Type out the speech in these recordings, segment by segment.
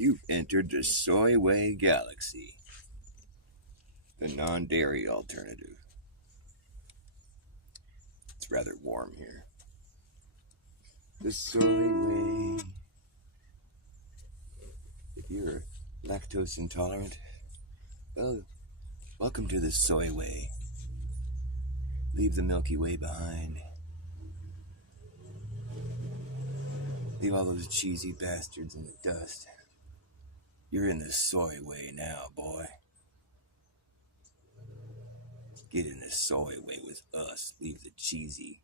You've entered the soy-way galaxy, the non-dairy alternative. It's rather warm here. The soy-way. If you're lactose intolerant, well, welcome to the soy-way. Leave the Milky Way behind. Leave all those cheesy bastards in the dust. You're in the soy-way now, boy. Get in the soy-way with us. Leave the cheesy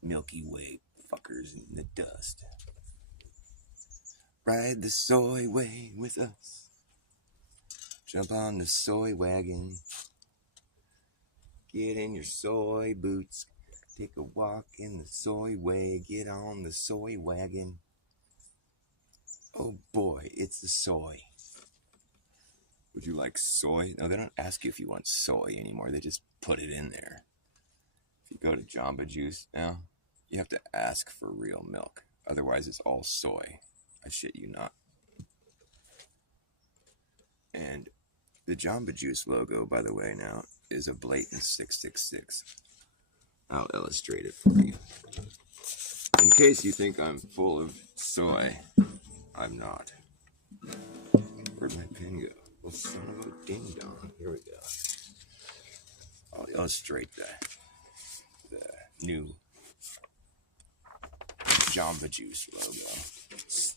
Milky Way fuckers in the dust. Ride the soy-way with us. Jump on the soy wagon. Get in your soy boots. Take a walk in the soy-way. Get on the soy wagon. Oh boy, it's the soy. Would you like soy? No, they don't ask you if you want soy anymore. They just put it in there. If you go to Jamba Juice now, you have to ask for real milk. Otherwise, it's all soy. I shit you not. And the Jamba Juice logo, by the way, now is a blatant 666. I'll illustrate it for you. In case you think I'm full of soy, I'm not. Where'd my pen go? Well, son of a ding-dong. Here we go. I'll illustrate the new Jamba Juice logo.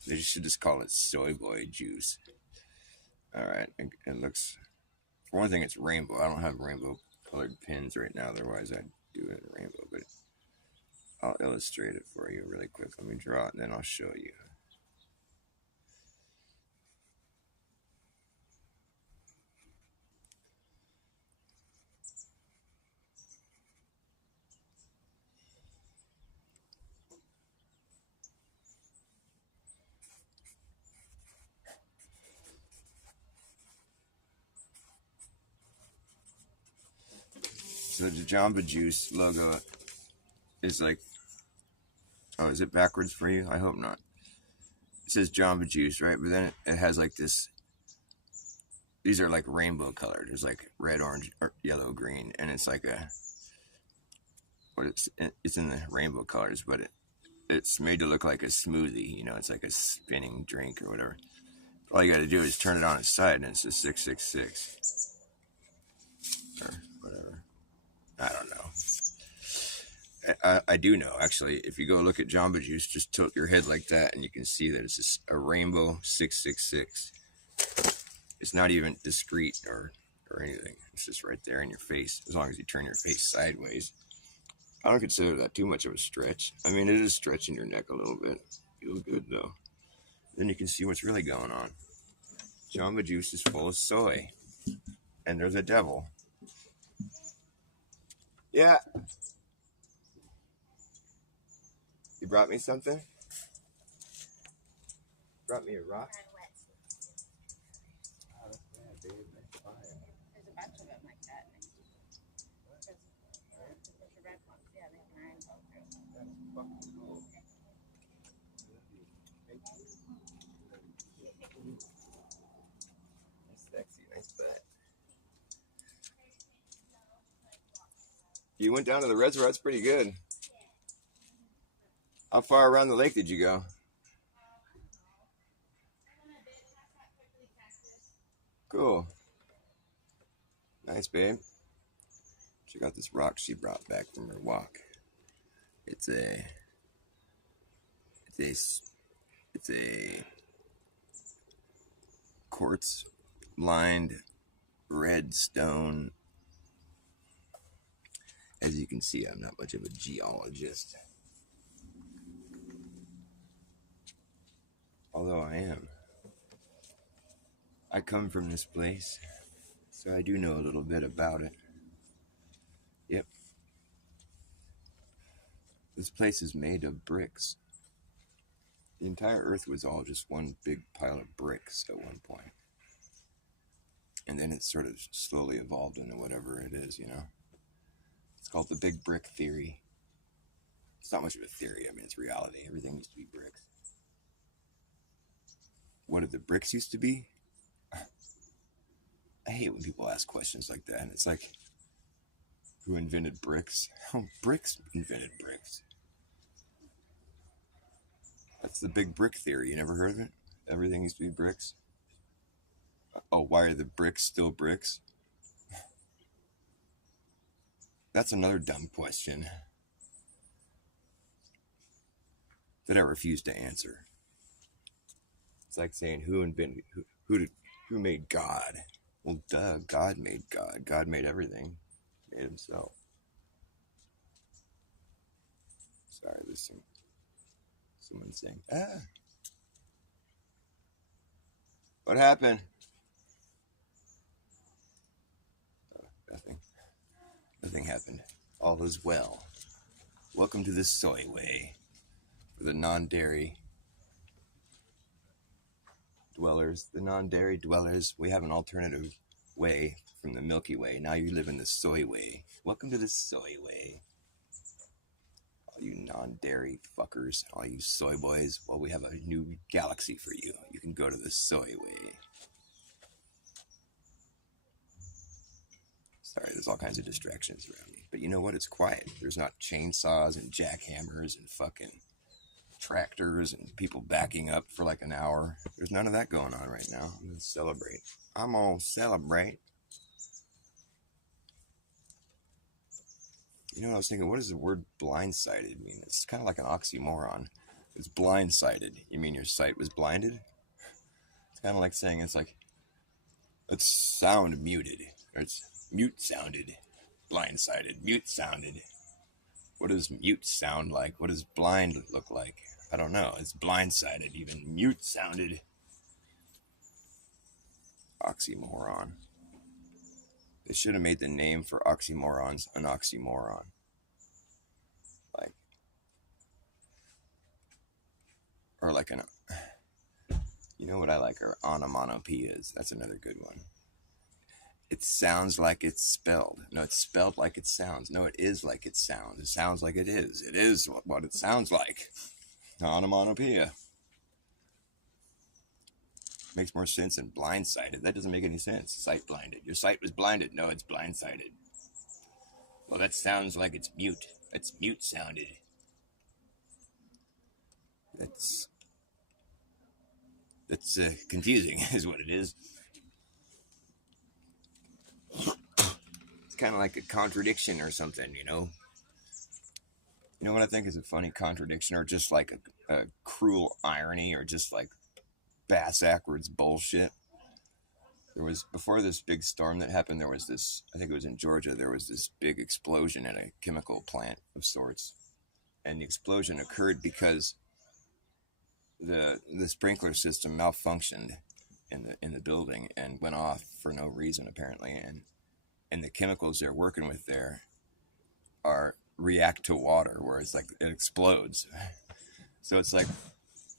They should just call it Soy Boy Juice. Alright, it looks... For one thing, it's rainbow. I don't have rainbow-colored pins right now. Otherwise, I'd do it in rainbow. But I'll illustrate it for you really quick. Let me draw it, and then I'll show you. So the Jamba Juice logo is like, oh, is it backwards for you? I hope not. It says Jamba Juice, right? But then it has like this, these are like rainbow colored. There's like red, orange, or yellow, green, and it's like a, it's in the rainbow colors, but it's made to look like a smoothie, you know, it's like a spinning drink or whatever. All you got to do is turn it on its side, and it's a 666. Or whatever. I don't know. I do know, actually. If you go look at Jamba Juice, just tilt your head like that, and you can see that it's a rainbow 666. It's not even discreet or anything. It's just right there in your face, as long as you turn your face sideways. I don't consider that too much of a stretch. I mean, it is stretching your neck a little bit. Feels good, though. Then you can see what's really going on. Jamba Juice is full of soy. And there's a devil. Yeah. You brought me something? Brought me a rock? Oh, that's bad, babe. That's fine. There's a bunch of them like that. There's a red ones. Yeah, they can rainbow through. That's fucking cool. That's sexy. Nice butt. You went down to the reservoir. That's pretty good. How far around the lake did you go? Cool. Nice, babe. Check out this rock she brought back from her walk. It's a quartz lined red stone. As you can see, I'm not much of a geologist. Although I am. I come from this place, so I do know a little bit about it. Yep. This place is made of bricks. The entire earth was all just one big pile of bricks at one point. And then it sort of slowly evolved into whatever it is, you know? It's called the Big Brick Theory. It's not much of a theory, I mean, it's reality. Everything used to be bricks. what did the bricks used to be? I hate when people ask questions like that. And it's like, who invented bricks? Oh, bricks invented bricks. That's the big brick theory. You never heard of it? Everything used to be bricks. Oh, why are the bricks still bricks? That's another dumb question that I refuse to answer. It's like saying who invented who made God? Well, duh, God made God. God made everything. Made himself. Sorry, there's someone saying, ah. What happened? Oh, nothing. Nothing happened. All is well. Welcome to the soy-way. For the non-dairy dwellers, we have an alternative way from the Milky Way. Now you live in the soy-way. Welcome to the soy-way. All you non-dairy fuckers, all you soy boys, well, we have a new galaxy for you. You can go to the soy-way. Sorry, there's all kinds of distractions around me. But you know what? It's quiet. There's not chainsaws and jackhammers and fucking tractors and people backing up for like an hour. There's none of that going on right now. I'm gonna celebrate. I'm gonna celebrate. You know, I was thinking, what does the word blindsided mean? It's kind of like an oxymoron. It's blindsided. You mean your sight was blinded? It's kind of like saying it's sound muted. Or it's mute sounded. Blindsided. Mute sounded. What does mute sound like? What does blind look like? I don't know. It's blindsided. Even mute sounded. Oxymoron. They should have made the name for oxymorons an oxymoron. Like, or like an, you know what I like are onomatopoeias. That's another good one. It sounds like it's spelled. No, it's spelled like it sounds. No, it is like it sounds. It sounds like it is. It is what it sounds like. Onomatopoeia. Makes more sense than blindsided. That doesn't make any sense. Sight blinded. Your sight was blinded. No, it's blindsided. Well, that sounds like it's mute. It's mute sounded. That's confusing, is what it is. It's kind of like a contradiction or something, you know? You know what I think is a funny contradiction, or just like a cruel irony, or just like bass-ackwards bullshit? There was, before this big storm that happened, there was this, I think it was in Georgia, there was this big explosion at a chemical plant of sorts. And the explosion occurred because the sprinkler system malfunctioned in the building and went off for no reason, apparently. And the chemicals they're working with there react to water, where it's like it explodes. So it's like,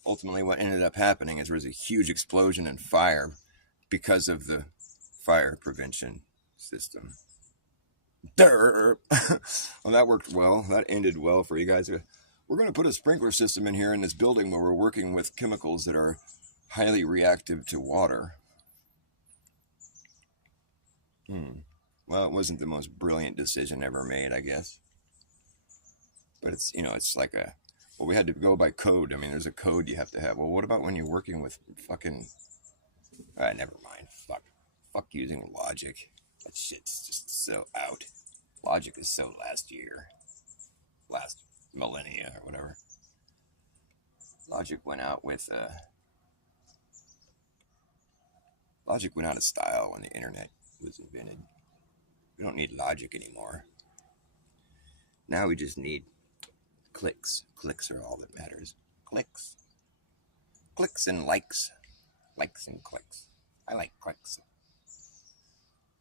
ultimately what ended up happening is there was a huge explosion and fire because of the fire prevention system. Well, that worked well. That ended well for you guys. We're going to put a sprinkler system in here in this building where we're working with chemicals that are highly reactive to water. Well, it wasn't the most brilliant decision ever made, I guess. But it's, you know, it's like well, we had to go by code. I mean, there's a code you have to have. Well, what about when you're working with fucking, never mind. Fuck using logic. That shit's just so out. Logic is so last millennia or whatever. Logic went out of style when the internet was invented. We don't need logic anymore. Now we just need clicks. Clicks are all that matters. Clicks. Clicks and likes. Likes and clicks. I like clicks.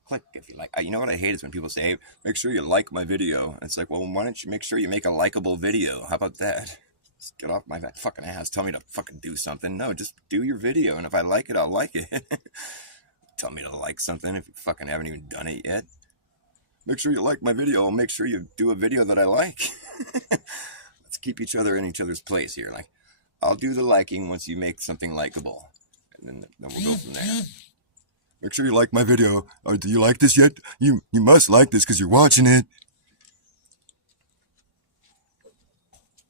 Click if you like. You know what I hate is when people say, hey, make sure you like my video. And it's like, well, why don't you make sure you make a likable video? How about that? Just get off my fucking ass. Tell me to fucking do something. No, just do your video. And if I like it, I'll like it. Tell me to like something if you fucking haven't even done it yet. Make sure you like my video. I'll make sure you do a video that I like. Let's keep each other in each other's place here. Like, I'll do the liking once you make something likable. and then we'll go from there. Make sure you like my video. Do you like this yet? You must like this because you're watching it.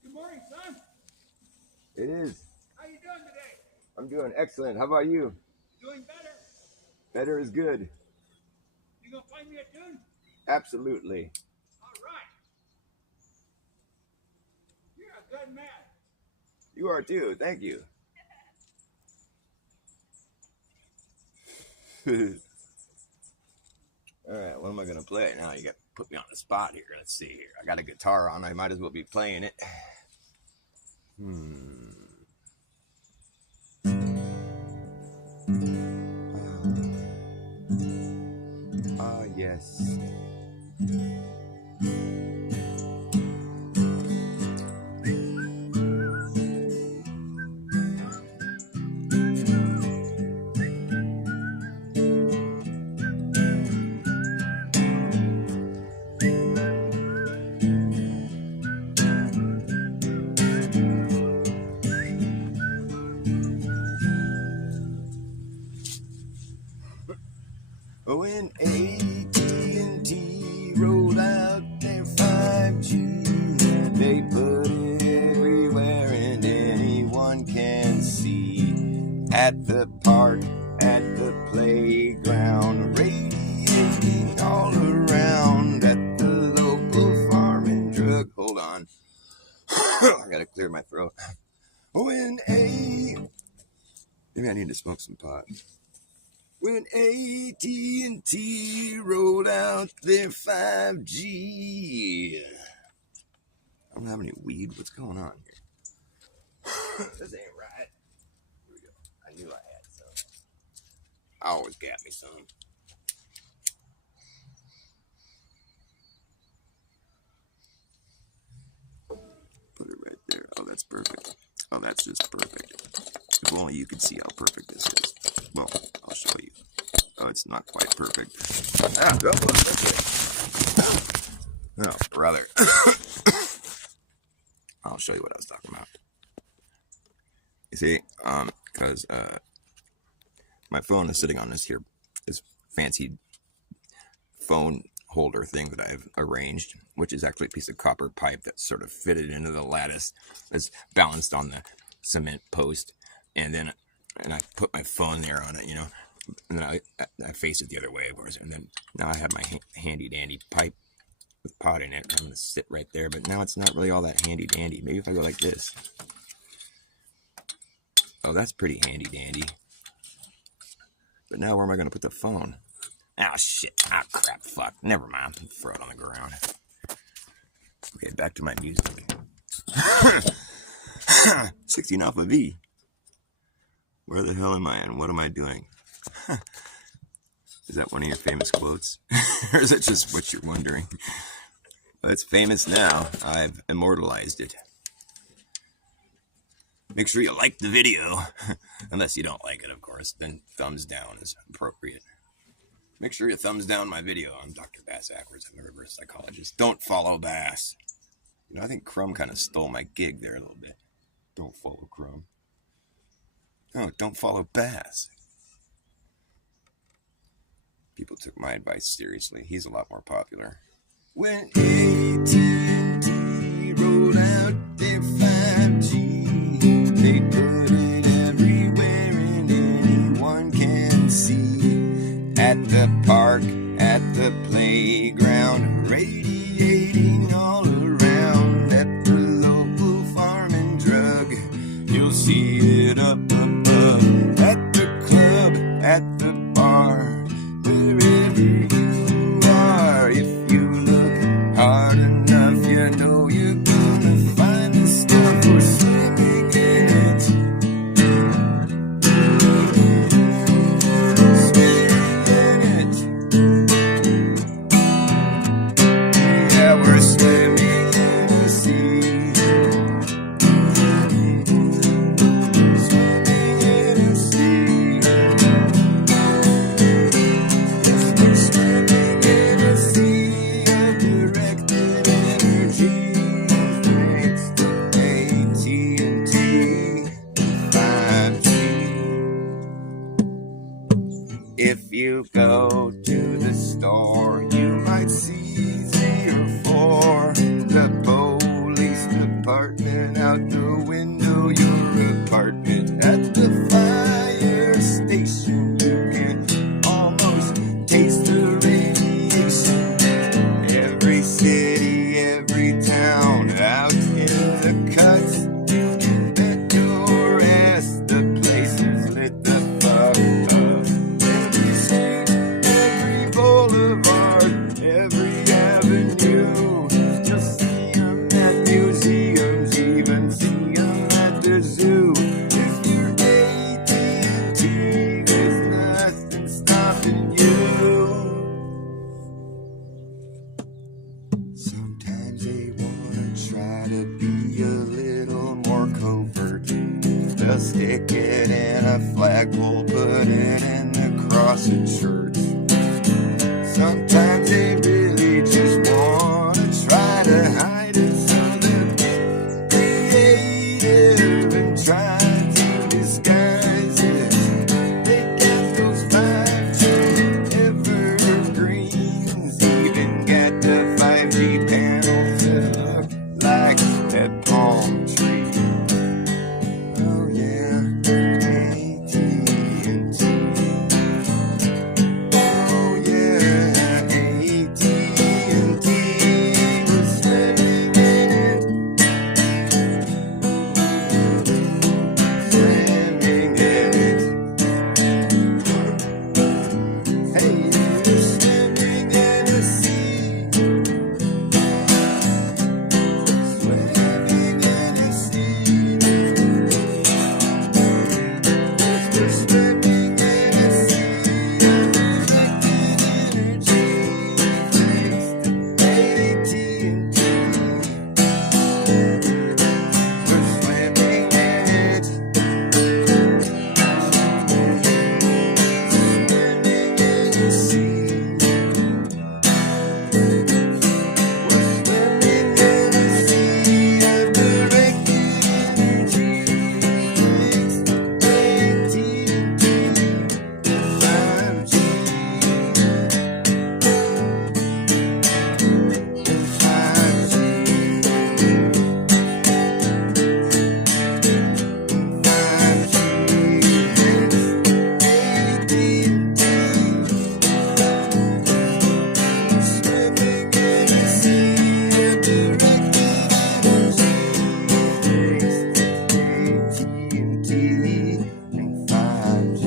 Good morning, son. It is. How you doing today? I'm doing excellent. How about you? Doing better. Better is good. You gonna find me a tune? Absolutely. All right. You're a good man. You are too. Thank you. All right, what am I gonna play now? You got to put me on the spot here. Let's see here. I got a guitar on. I might as well be playing it. Yes. When AT&T rolled out their 5G, they put it everywhere and anyone can see. At the park, at the playground, radiating all around. At the local farm and drug. Hold on. I gotta clear my throat. Maybe I need to smoke some pot. When AT&T rolled out their 5G. I don't have any weed. What's going on here? This ain't right. Here we go. I knew I had some. I always got me some. Put it right there. Oh, that's perfect. Oh, that's just perfect. If only you could see how perfect this is. Well, I'll show you. Oh, it's not quite perfect. Ah, don't look at it. Oh, brother. I'll show you what I was talking about. You see, because my phone is sitting on this fancy phone holder thing that I've arranged, which is actually a piece of copper pipe that's sort of fitted into the lattice that's balanced on the cement post, and I put my phone there on it, you know, and then I face it the other way, of course, and then now I have my handy dandy pipe with pot in it. I'm going to sit right there, but now it's not really all that handy dandy. Maybe if I go like this. Oh, that's pretty handy dandy. But now where am I going to put the phone? Oh, shit. Oh, crap. Fuck. Never mind. Throw it on the ground. Okay, back to my music. 16 off of E. Where the hell am I and what am I doing? Is that one of your famous quotes? Or is that just what you're wondering? Well, it's famous now. I've immortalized it. Make sure you like the video. Unless you don't like it, of course. Then thumbs down is appropriate. Make sure you thumbs down my video. I'm Dr. Bass Ackwards. I'm a reverse psychologist. Don't follow Bass. You know, I think Crumb kind of stole my gig there a little bit. Don't follow Crumb. No, don't follow Bass. People took my advice seriously. He's a lot more popular. When AT&T rolled out their 5G, they put it everywhere and anyone can see. At the park, at the playground, radiating all around. At the local farm and drug, you'll see it up above. At the club, at the bar, wherever you are. If you look hard enough, If you go to the store, you might see 3 or 4. The police department out the window, your apartment at the fire station. You can almost taste the radiation. Every city, every town, out in the cuts, you can bet your ass the place is lit the fuck up. Every street, every boulevard, every avenue, you'll see 'em at museums, even see 'em at the zoo. If you're AT&T, there's nothing stopping you. Sometimes they wanna try to be a little more covert. They'll stick it in a flagpole, put it in the cross of church. Sometimes they really just wanna try to hide it, so they're creative and try to disguise it. They got those 5G evergreens, even got the 5G panels that look like that palm tree. Oh yeah, AT&T. Oh yeah, AT&T was swimming in it, swimming in it. Hey, you're swimming in a sea, swimming in a sea. You're swimming in a sea of electric energy, thanks to AT&T. We're swimming in it, swimming in a sea. We're swimming in a sea of directed energy, thanks to AT&T and 5G and 5G and 5G. Thanks AT&T. We're swimming in a sea of directed energy, thanks to AT&T and 5G.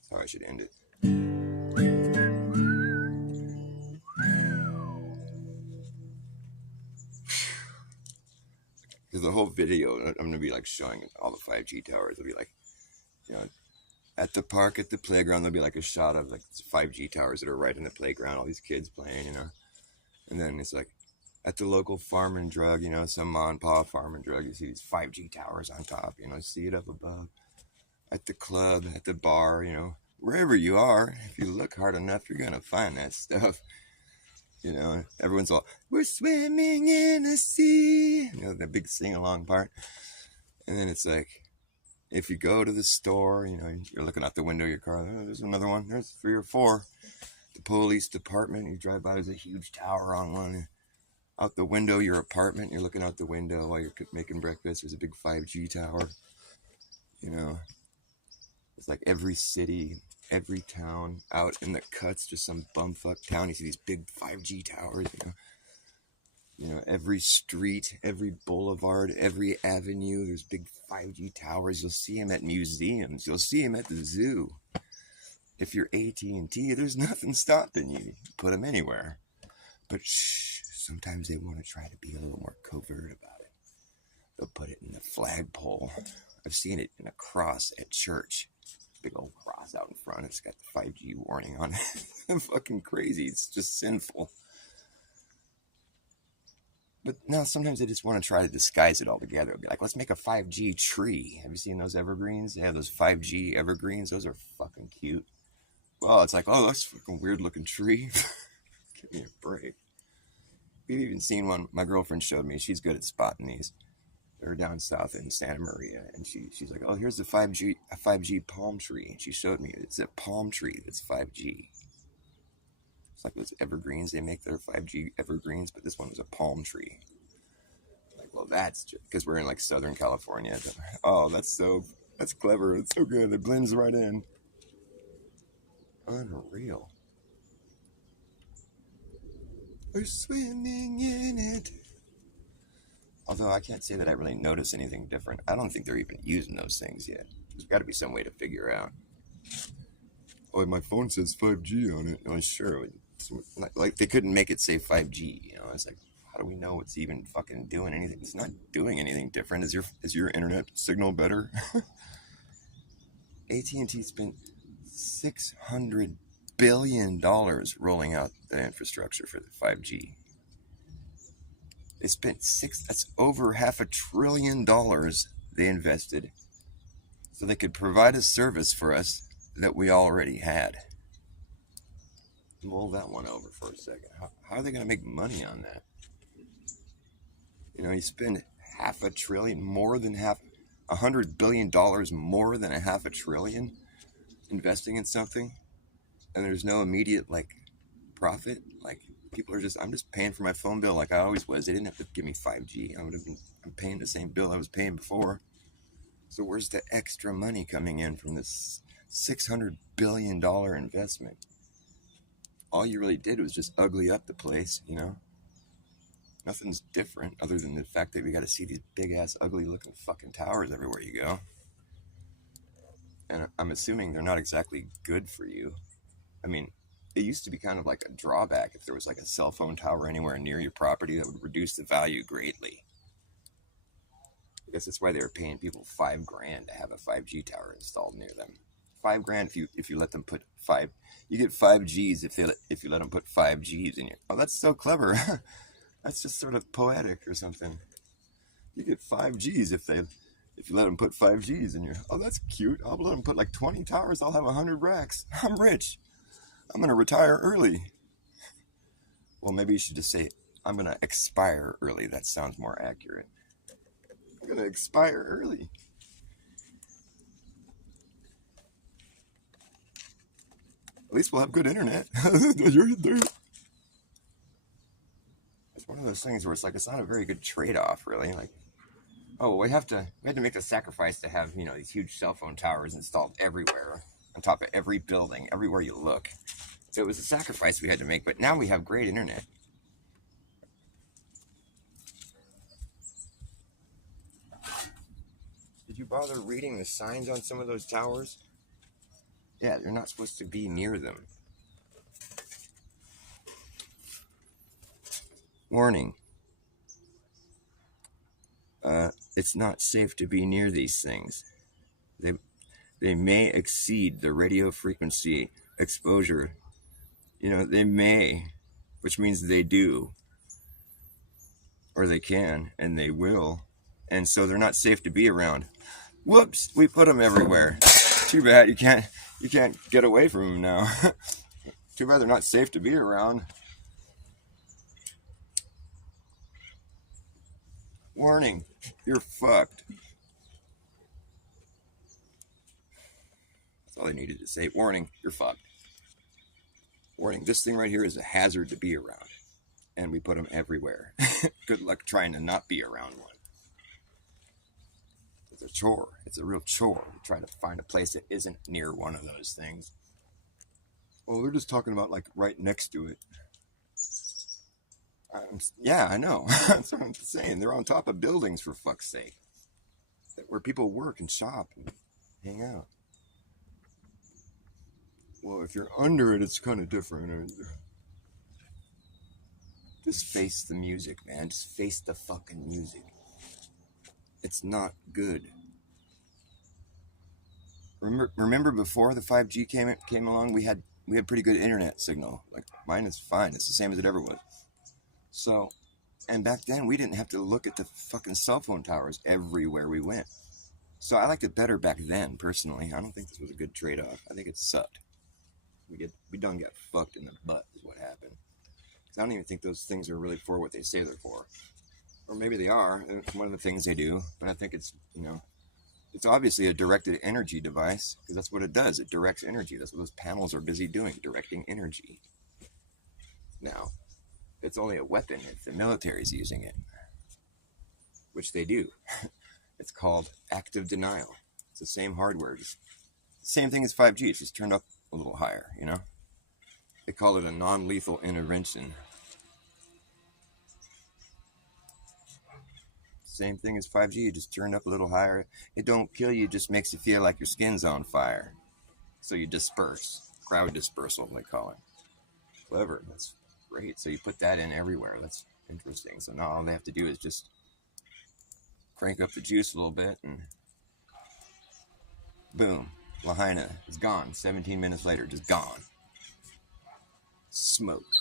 That's how I should end it. Because the whole video, I'm going to be like showing all the 5G towers. It'll be like, you know, at the park, at the playground, there'll be like a shot of like 5G towers that are right in the playground, all these kids playing, you know. And then it's like at the local farm and drug, you know, some mom and pop farm and drug, you see these 5G towers on top, you know, see it up above. At the club, at the bar, you know, wherever you are, if you look hard enough, you're going to find that stuff. You know, everyone's all, we're swimming in a sea, you know, the big sing-along part. And then it's like, if you go to the store, you know, you're looking out the window of your car, oh, there's another one, there's 3 or 4. The police department, you drive by, there's a huge tower on one. Out the window of your apartment, you're looking out the window while you're making breakfast, there's a big 5G tower. You know, it's like every city, every town out in the cuts, just some bumfuck town, you see these big 5G towers, you know. You know, every street, every boulevard, every avenue, there's big 5G towers. You'll see them at museums. You'll see them at the zoo. If you're AT&T, there's nothing stopping you. Put them anywhere. But shh, sometimes they want to try to be a little more covert about it. They'll put it in the flagpole. I've seen it in a cross at church. Big old cross. It's out in front. It's got the 5G warning on it. Fucking crazy. It's just sinful. But now sometimes they just want to try to disguise it altogether. It'll be like, let's make a 5G tree. Have you seen those evergreens? Yeah, those 5G evergreens. Those are fucking cute. Well, it's like, oh, that's a fucking weird looking tree. Give me a break. We've even seen one. My girlfriend showed me. She's good at spotting these. They're down south in Santa Maria, and she's like, oh, here's a 5G palm tree. And she showed me it's a palm tree that's 5G. It's like those evergreens. They make their 5G evergreens, but this one was a palm tree. Like, well, that's because we're in like Southern California. Oh, that's clever. It's so good. It blends right in. Unreal. We're swimming in it. Although I can't say that I really notice anything different. I don't think they're even using those things yet. There's got to be some way to figure out. Oh, my phone says 5G on it. Oh, sure. Like they couldn't make it say 5G. You know, it's like, how do we know it's even fucking doing anything? It's not doing anything different. Is your internet signal better? AT&T spent $600 billion rolling out the infrastructure for the 5G. They spent that's over $500 billion they invested so they could provide a service for us that we already had. Mull that one over for a second. How are they going to make money on that? You know, you spend $500 billion, more than $100 billion more than $500 billion investing in something, and there's no immediate like profit. Like people are I'm just paying for my phone bill like I always was. They didn't have to give me 5G. I'm paying the same bill I was paying before. So where's the extra money coming in from this $600 billion investment? All you really did was just ugly up the place, you know? Nothing's different other than the fact that we got to see these big ass ugly looking fucking towers everywhere you go. And I'm assuming they're not exactly good for you. I mean, it used to be kind of like a drawback if there was like a cell phone tower anywhere near your property. That would reduce the value greatly. I guess that's why they were paying people $5,000 to have a 5G tower installed near them. $5,000 if you let them put you get 5Gs if you let them put 5Gs in your. Oh, that's so clever. That's just sort of poetic or something. You get 5Gs if you let them put 5Gs in your. Oh, that's cute. I'll let them put like 20 towers. I'll have 100 racks. I'm rich. I'm going to retire early. Well, maybe you should just say, I'm going to expire early. That sounds more accurate. I'm going to expire early. At least we'll have good internet. It's one of those things where it's not a very good trade-off, really. Like, oh, we had to make the sacrifice to have, these huge cell phone towers installed everywhere, on top of every building, everywhere you look. So it was a sacrifice we had to make, but now we have great internet. Did you bother reading the signs on some of those towers? Yeah, you're not supposed to be near them. Warning. It's not safe to be near these things. They may exceed the radio frequency exposure. They may, which means they do. Or they can, and they will. And so they're not safe to be around. Whoops, we put them everywhere. Too bad you can't get away from them now. Too bad they're not safe to be around. Warning, you're fucked. That's all I needed to say. Warning, you're fucked. Warning, this thing right here is a hazard to be around. And we put them everywhere. Good luck trying to not be around one. It's a chore. It's a real chore to try to find a place that isn't near one of those things. Oh, they're just talking about right next to it. Yeah, I know. That's what I'm saying. They're on top of buildings, for fuck's sake. Where people work and shop and hang out. Well, if you're under it, it's kind of different. Just face the music, man. Just face the fucking music. It's not good. Remember before the 5G came along, we had pretty good internet signal. Like mine is fine. It's the same as it ever was. So, and back then we didn't have to look at the fucking cell phone towers everywhere we went. So I liked it better back then, personally. I don't think this was a good trade-off. I think it sucked. We done got fucked in the butt is what happened. 'Cause I don't even think those things are really for what they say they're for. Or maybe they are. It's one of the things they do. But I think it's, it's obviously a directed energy device, because that's what it does. It directs energy. That's what those panels are busy doing, directing energy. Now, it's only a weapon if the military's using it, which they do. It's called active denial. It's the same hardware, just same thing as 5G. It's just turned up a little higher, They call it a non-lethal intervention. Same thing as 5G, just turned up a little higher. It don't kill you, just makes you feel like your skin's on fire. So you disperse. Crowd dispersal, they call it. Clever, that's great. So you put that in everywhere. That's interesting. So now all they have to do is just crank up the juice a little bit and boom, Lahaina is gone. 17 minutes later, just gone. Smoked.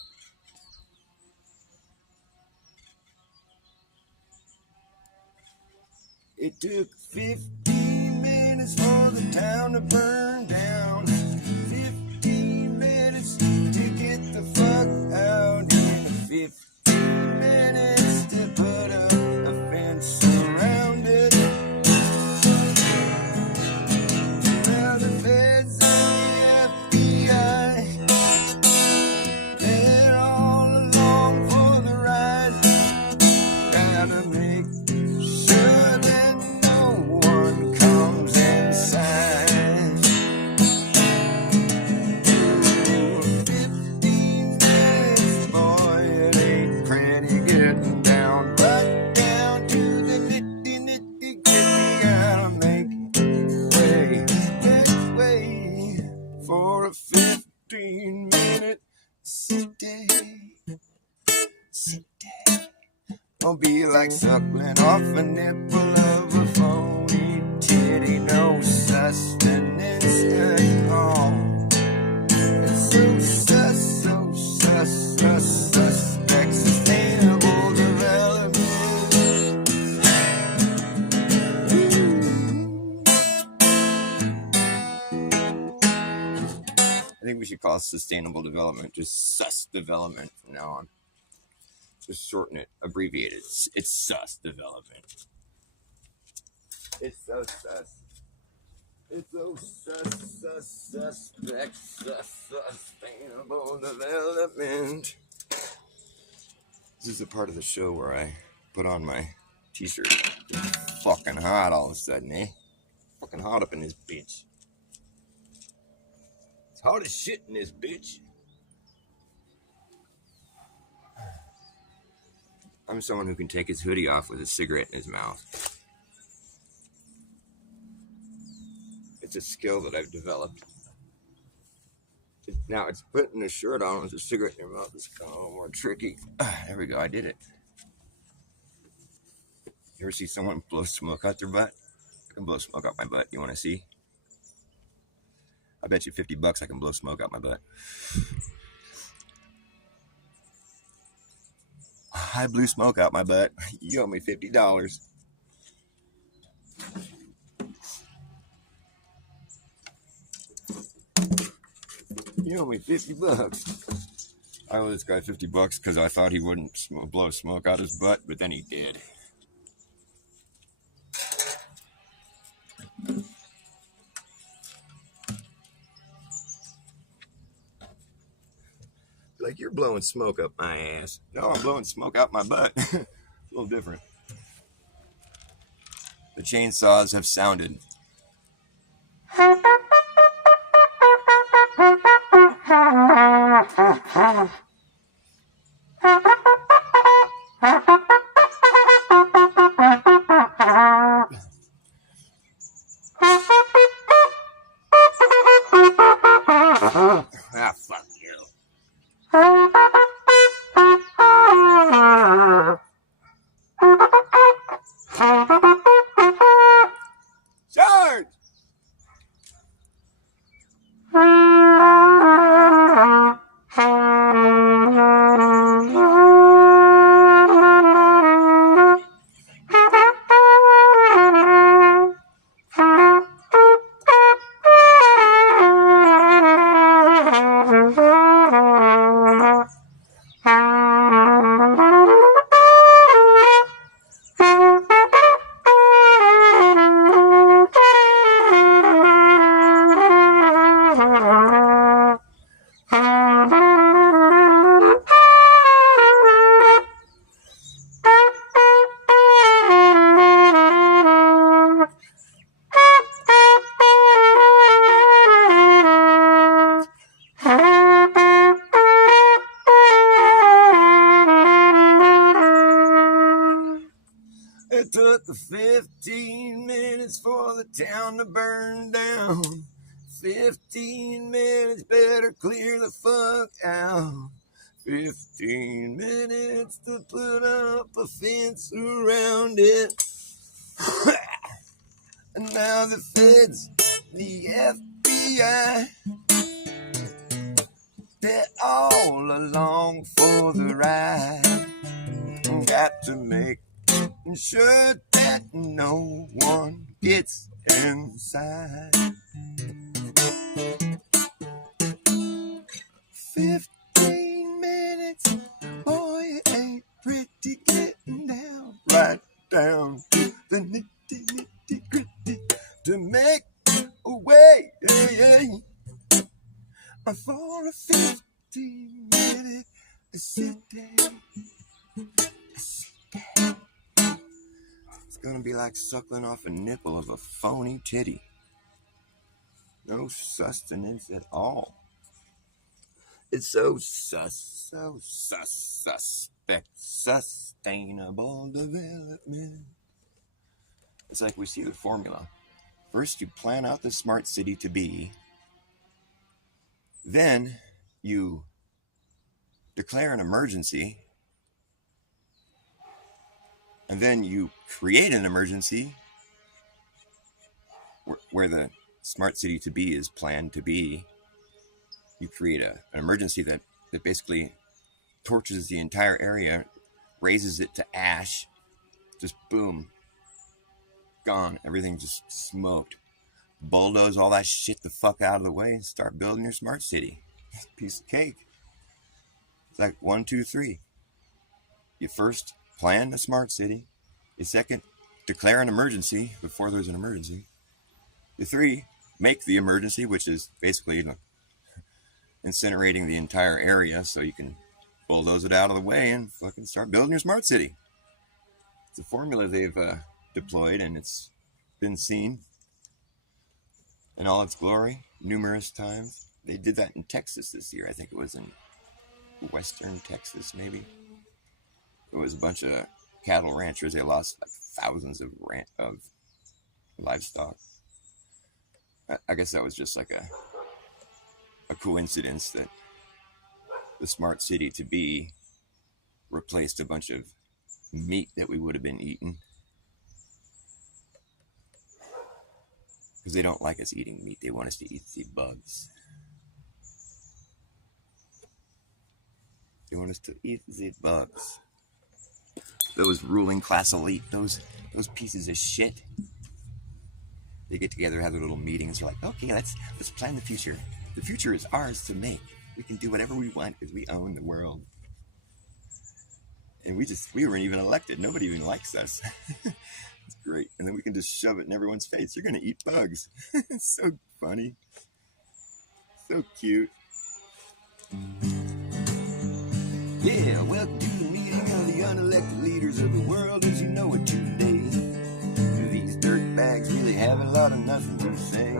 It took 15 minutes for the town to burn down. 15 minutes to get the fuck out. And 15 minutes to put up a fence around it. Now the feds and the FBI, they're all along for the ride. Gotta make sure that no one comes inside. Ooh, 15 minutes, boy, it ain't pretty getting down, right down to the nitty gritty. Gotta make way for a 15-minute stay. Won't be like suckling off a nipple of a phony titty. No sustenance at all. It's so suspect. Sustainable development. I think we should call it sustainable development just sus development from now on. Just shorten it, abbreviate it. It's sus development. It's so sus. It's so suspect, sustainable development. This is the part of the show where I put on my t-shirt. It's fucking hot all of a sudden, eh? Fucking hot up in this bitch. It's hot as shit in this bitch. I'm someone who can take his hoodie off with a cigarette in his mouth. It's a skill that I've developed. Now, it's putting a shirt on with a cigarette in your mouth is kind of a little more tricky. There we go, I did it. You ever see someone blow smoke out their butt? I can blow smoke out my butt. You want to see? I bet you $50 I can blow smoke out my butt. I blew smoke out my butt. You owe me $50. You owe me $50. I owe this guy $50 because I thought he wouldn't blow smoke out his butt, but then he did. Like, you're blowing smoke up my ass. No, I'm blowing smoke out my butt. A little different. The chainsaws have sounded. Ah, fuck you. Charge! took 15 minutes for the town to burn down. 15 minutes, better clear the fuck out. 15 minutes to put up a fence around it. And now the feds, the FBI, they're all along for the ride. Got to make sure that no one gets inside. 15 minutes, boy, it ain't pretty getting down, right down to the nitty-gritty to make a way, for a 15-minute city. It's gonna be like suckling off a nipple of a phony titty. No sustenance at all. It's so suspect, sustainable development. It's like we see the formula. First, you plan out the smart city to be. Then, you declare an emergency. And then you create an emergency where the smart city to be is planned to be. You create an emergency that basically torches the entire area, raises it to ash, just boom, gone. Everything just smoked. Bulldoze all that shit the fuck out of the way and start building your smart city. Piece of cake. It's like 1, 2, 3. You first plan a smart city. You second, declare an emergency before there's an emergency. You 3, make the emergency, which is basically incinerating the entire area so you can bulldoze it out of the way and fucking start building your smart city. It's a formula they've deployed, and it's been seen in all its glory numerous times. They did that in Texas this year. I think it was in western Texas, maybe. It was a bunch of cattle ranchers. They lost like thousands of livestock. I guess that was just like a coincidence that the smart city to be replaced a bunch of meat that we would have been eating. Because they don't like us eating meat. They want us to eat the bugs. They want us to eat the bugs. Those ruling class elite, those pieces of shit. They get together, have their little meetings. They're like, okay, let's plan the future. The future is ours to make. We can do whatever we want because we own the world. And we weren't even elected. Nobody even likes us. It's great. And then we can just shove it in everyone's face. You're going to eat bugs. It's so funny. So cute. Yeah, welcome to the meeting of the unelected leaders of the world as you know it today. These dirtbags really have a lot of nothing to say.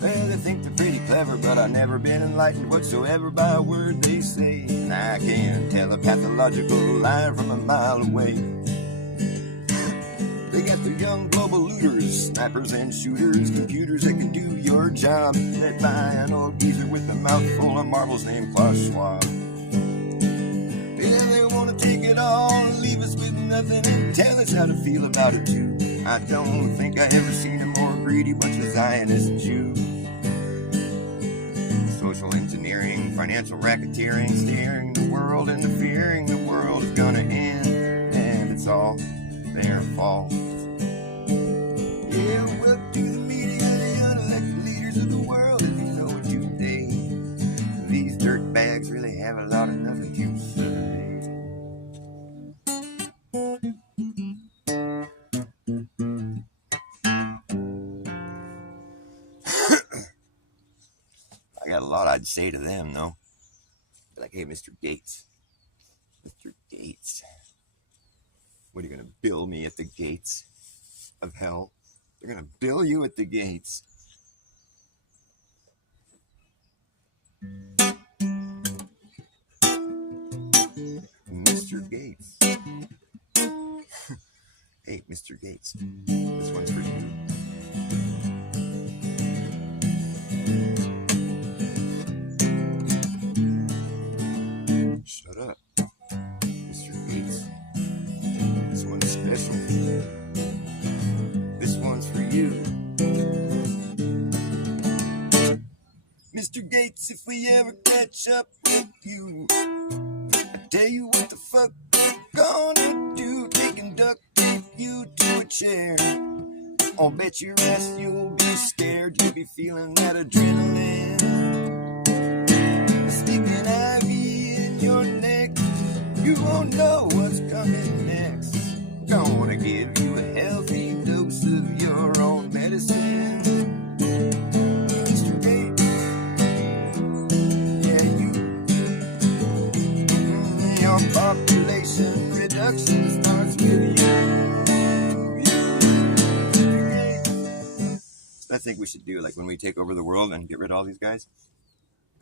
Well, they think they're pretty clever, but I've never been enlightened whatsoever by a word they say. And I can tell a pathological lie from a mile away. They got their young global looters, snipers and shooters, computers that can do your job, led by an old geezer with a mouthful of marbles named Klaus Schwab. Yeah, they want to take it all and leave us with nothing and tell us how to feel about it too. I don't think I ever seen a more greedy bunch of Zionist Jews. Social engineering, financial racketeering, steering the world into fearing the world is gonna end, and it's all their fault. Yeah, welcome to the meeting of the unelected leaders of the world as you know it today. These dirtbags really have a lot of nothing to say. I got a lot I'd say to them, though. Like, hey, Mr. Gates. Mr. Gates. What are you going to bill me at the gates of hell? They're going to bill you at the gates. Mr. Gates. Hey, Mr. Gates, this one's for you. Shut up, Mr. Gates. This one's special. This one's for you. Mr. Gates, if we ever catch up with you, I tell you what the fuck we're gonna do. Taking duct tape you to a chair. I'll bet your ass you'll be scared. You'll be feeling that adrenaline. Sticking IV in your neck. You won't know what's coming next. Gonna give you a healthy dose of your own medicine. Mr. Gates, yeah, your population reduction starts with you. I think we should do, like, when we take over the world and get rid of all these guys,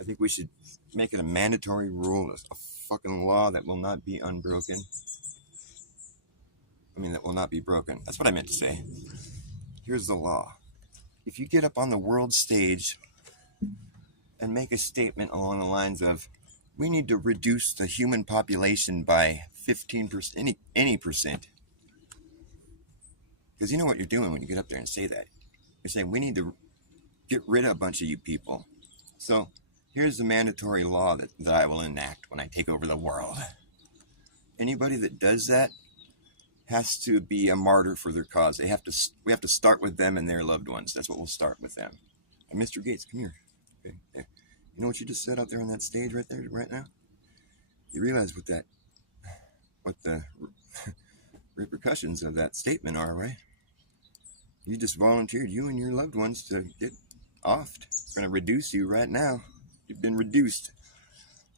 I think we should make it a mandatory rule, a fucking law that will not be unbroken. I mean, that will not be broken. That's what I meant to say. Here's the law. If you get up on the world stage and make a statement along the lines of, we need to reduce the human population by 15%, any percent. Because you know what you're doing when you get up there and say that. You're saying, we need to get rid of a bunch of you people. So here's the mandatory law that I will enact when I take over the world. Anybody that does that has to be a martyr for their cause. We have to start with them and their loved ones. That's what we'll start with them. And Mr. Gates, come here. Okay. You know what you just said out there on that stage right there, right now? You realize what the repercussions of that statement are, right? You just volunteered, you and your loved ones, to get offed. We're going to reduce you right now. You've been reduced.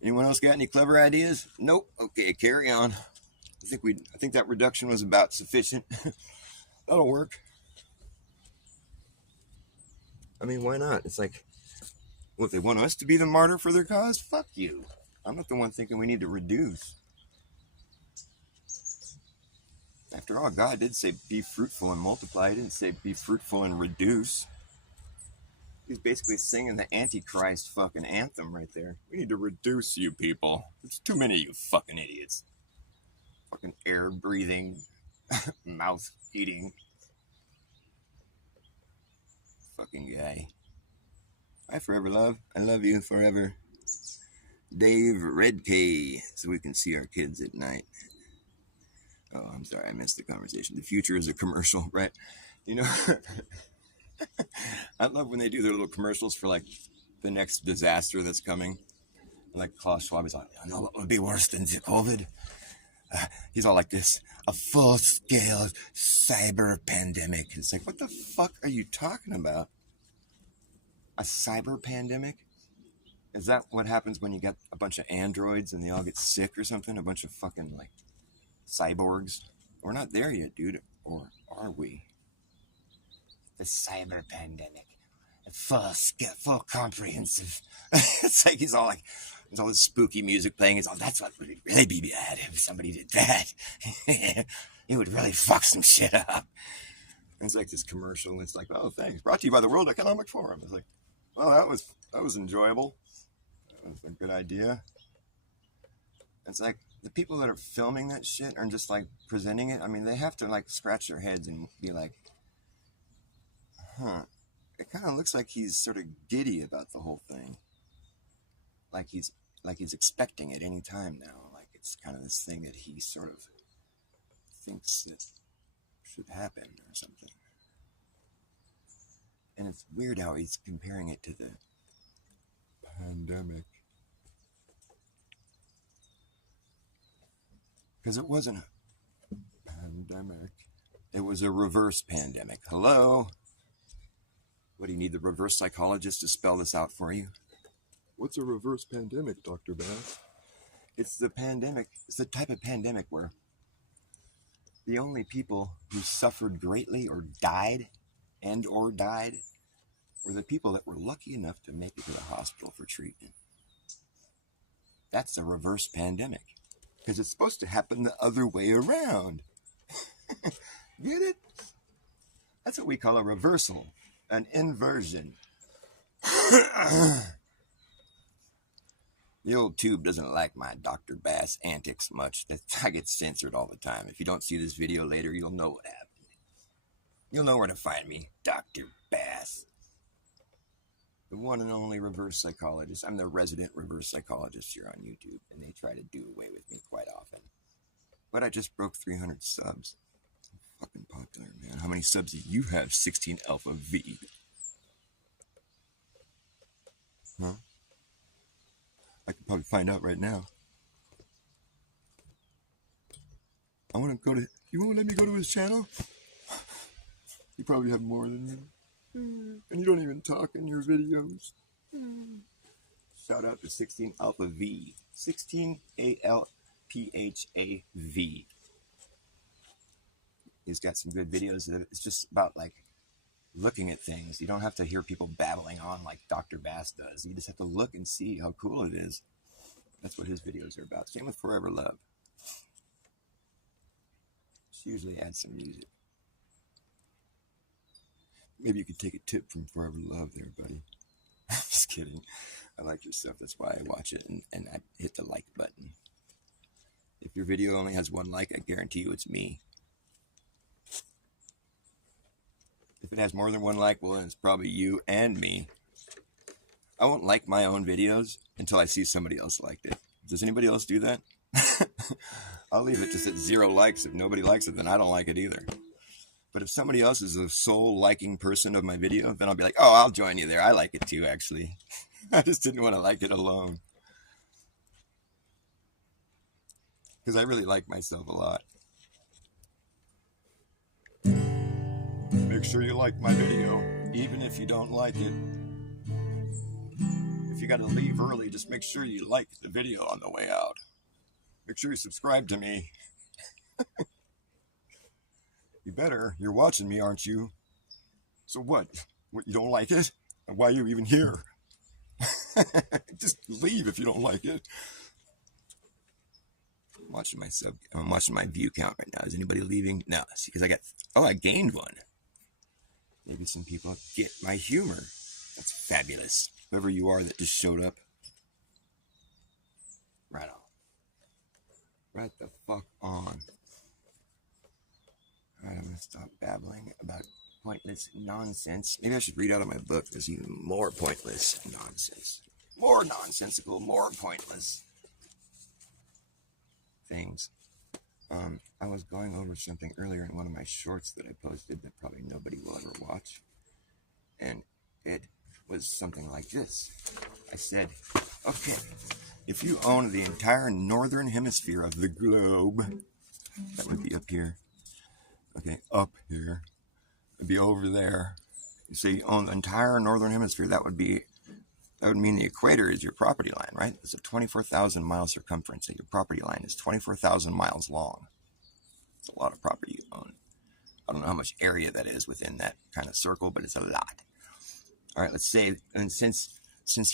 Anyone else got any clever ideas? Nope. Okay, carry on. I think that reduction was about sufficient. That'll work. I mean, why not? It's like, well, if they want us to be the martyr for their cause, fuck you. I'm not the one thinking we need to reduce. After all, God did say be fruitful and multiply. He didn't say be fruitful and reduce. He's basically singing the Antichrist fucking anthem right there. We need to reduce you people. There's too many of you fucking idiots. Fucking air breathing, mouth eating fucking guy. Bye forever, love. I love you forever. Dave Redkay, so we can see our kids at night. Oh, I'm sorry, I missed the conversation. The future is a commercial, right? You know, I love when they do their little commercials for, like, the next disaster that's coming. Like Klaus Schwab is like, I know what would be worse than COVID. He's all like this, a full-scale cyber pandemic. It's like, what the fuck are you talking about? A cyber pandemic? Is that what happens when you get a bunch of androids and they all get sick or something? A bunch of fucking, like, cyborgs? We're not there yet, dude. Or are we? The cyber pandemic. Full comprehensive. It's like he's all like, there's all this spooky music playing. It's all, that's what would really be bad if somebody did that. It would really fuck some shit up. And it's like this commercial. And it's like, oh, thanks. Brought to you by the World Economic Forum. It's like, well, that was enjoyable. That was a good idea. It's like the people that are filming that shit are just like presenting it. I mean, they have to like scratch their heads and be like, huh. It kind of looks like he's sort of giddy about the whole thing. Like he's expecting it any time now. Like it's kind of this thing that he sort of thinks that should happen or something. And it's weird how he's comparing it to the pandemic. Because it wasn't a pandemic. It was a reverse pandemic. Hello? What, do you need the reverse psychologist to spell this out for you? What's a reverse pandemic, Dr. Bass? It's the pandemic. It's the type of pandemic where the only people who suffered greatly or died were the people that were lucky enough to make it to the hospital for treatment. That's a reverse pandemic. Because it's supposed to happen the other way around. Get it? That's what we call a reversal, an inversion. The old tube doesn't like my Dr. Bass antics much. I get censored all the time. If you don't see this video later, you'll know what happened. You'll know where to find me, Dr. Bass. The one and only reverse psychologist. I'm the resident reverse psychologist here on YouTube, and they try to do away with me quite often. But I just broke 300 subs. I'm fucking popular, man. How many subs do you have, 16 Alpha V? Huh? I could probably find out right now. I want to go to... You won't let me go to his channel? You probably have more than me. And you don't even talk in your videos. Shout out to 16 Alpha V. 16 ALPHAV. He's got some good videos. It's just about like looking at things. You don't have to hear people babbling on like Dr. Bass does. You just have to look and see how cool it is. That's what his videos are about. Same with Forever Love. Just usually add some music. Maybe you could take a tip from Forever Love there, buddy. Just kidding. I like your stuff. That's why I watch it and I hit the like button. If your video only has 1 like, I guarantee you it's me. If it has more than 1 like, well, then it's probably you and me. I won't like my own videos until I see somebody else liked it. Does anybody else do that? I'll leave it just at 0 likes. If nobody likes it, then I don't like it either. But if somebody else is the sole liking person of my video, then I'll be like, oh, I'll join you there. I like it too, actually. I just didn't want to like it alone. Because I really like myself a lot. Make sure you like my video, even if you don't like it. If you got to leave early, just make sure you like the video on the way out. Make sure you subscribe to me. You better. You're watching me, aren't you? So what? What, you don't like it? Why are you even here? Just leave if you don't like it. I'm watching my view count right now. Is anybody leaving? No. See, because I gained 1. Maybe some people get my humor. That's fabulous. Whoever you are that just showed up. Right on. Right the fuck on. Alright, I'm going to stop babbling about pointless nonsense. Maybe I should read out of my book. There's even more pointless nonsense. More nonsensical, more pointless things. I was going over something earlier in one of my shorts that I posted that probably nobody will ever watch. And it was something like this. I said, okay, if you own the entire northern hemisphere of the globe, that would be up here. Okay, up here. It'd be over there. You say you own the entire northern hemisphere. That would mean the equator is your property line, right? It's a 24,000 mile circumference. So your property line is 24,000 miles long. It's a lot of property you own. I don't know how much area that is within that kind of circle, but it's a lot. All right, let's say, and since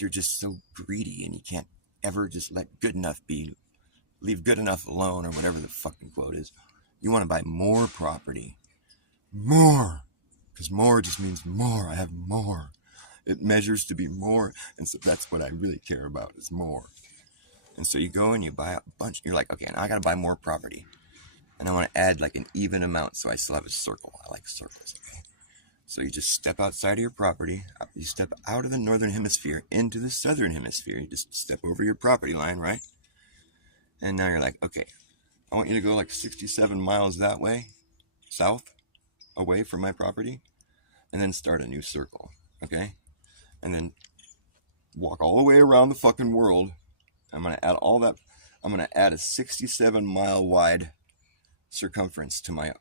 you're just so greedy and you can't ever just let good enough be, leave good enough alone, or whatever the fucking quote is, you want to buy more property. More. Because more just means more. I have more. It measures to be more. And so that's what I really care about is more. And so you go and you buy a bunch. You're like, okay, now I got to buy more property. And I want to add like an even amount so I still have a circle. I like circles, okay? So you just step outside of your property. You step out of the northern hemisphere into the southern hemisphere. You just step over your property line, right? And now you're like, okay, I want you to go like 67 miles that way, south, away from my property, and then start a new circle, okay? And then walk all the way around the fucking world. I'm going to add all that. I'm going to add a 67 mile wide circumference to my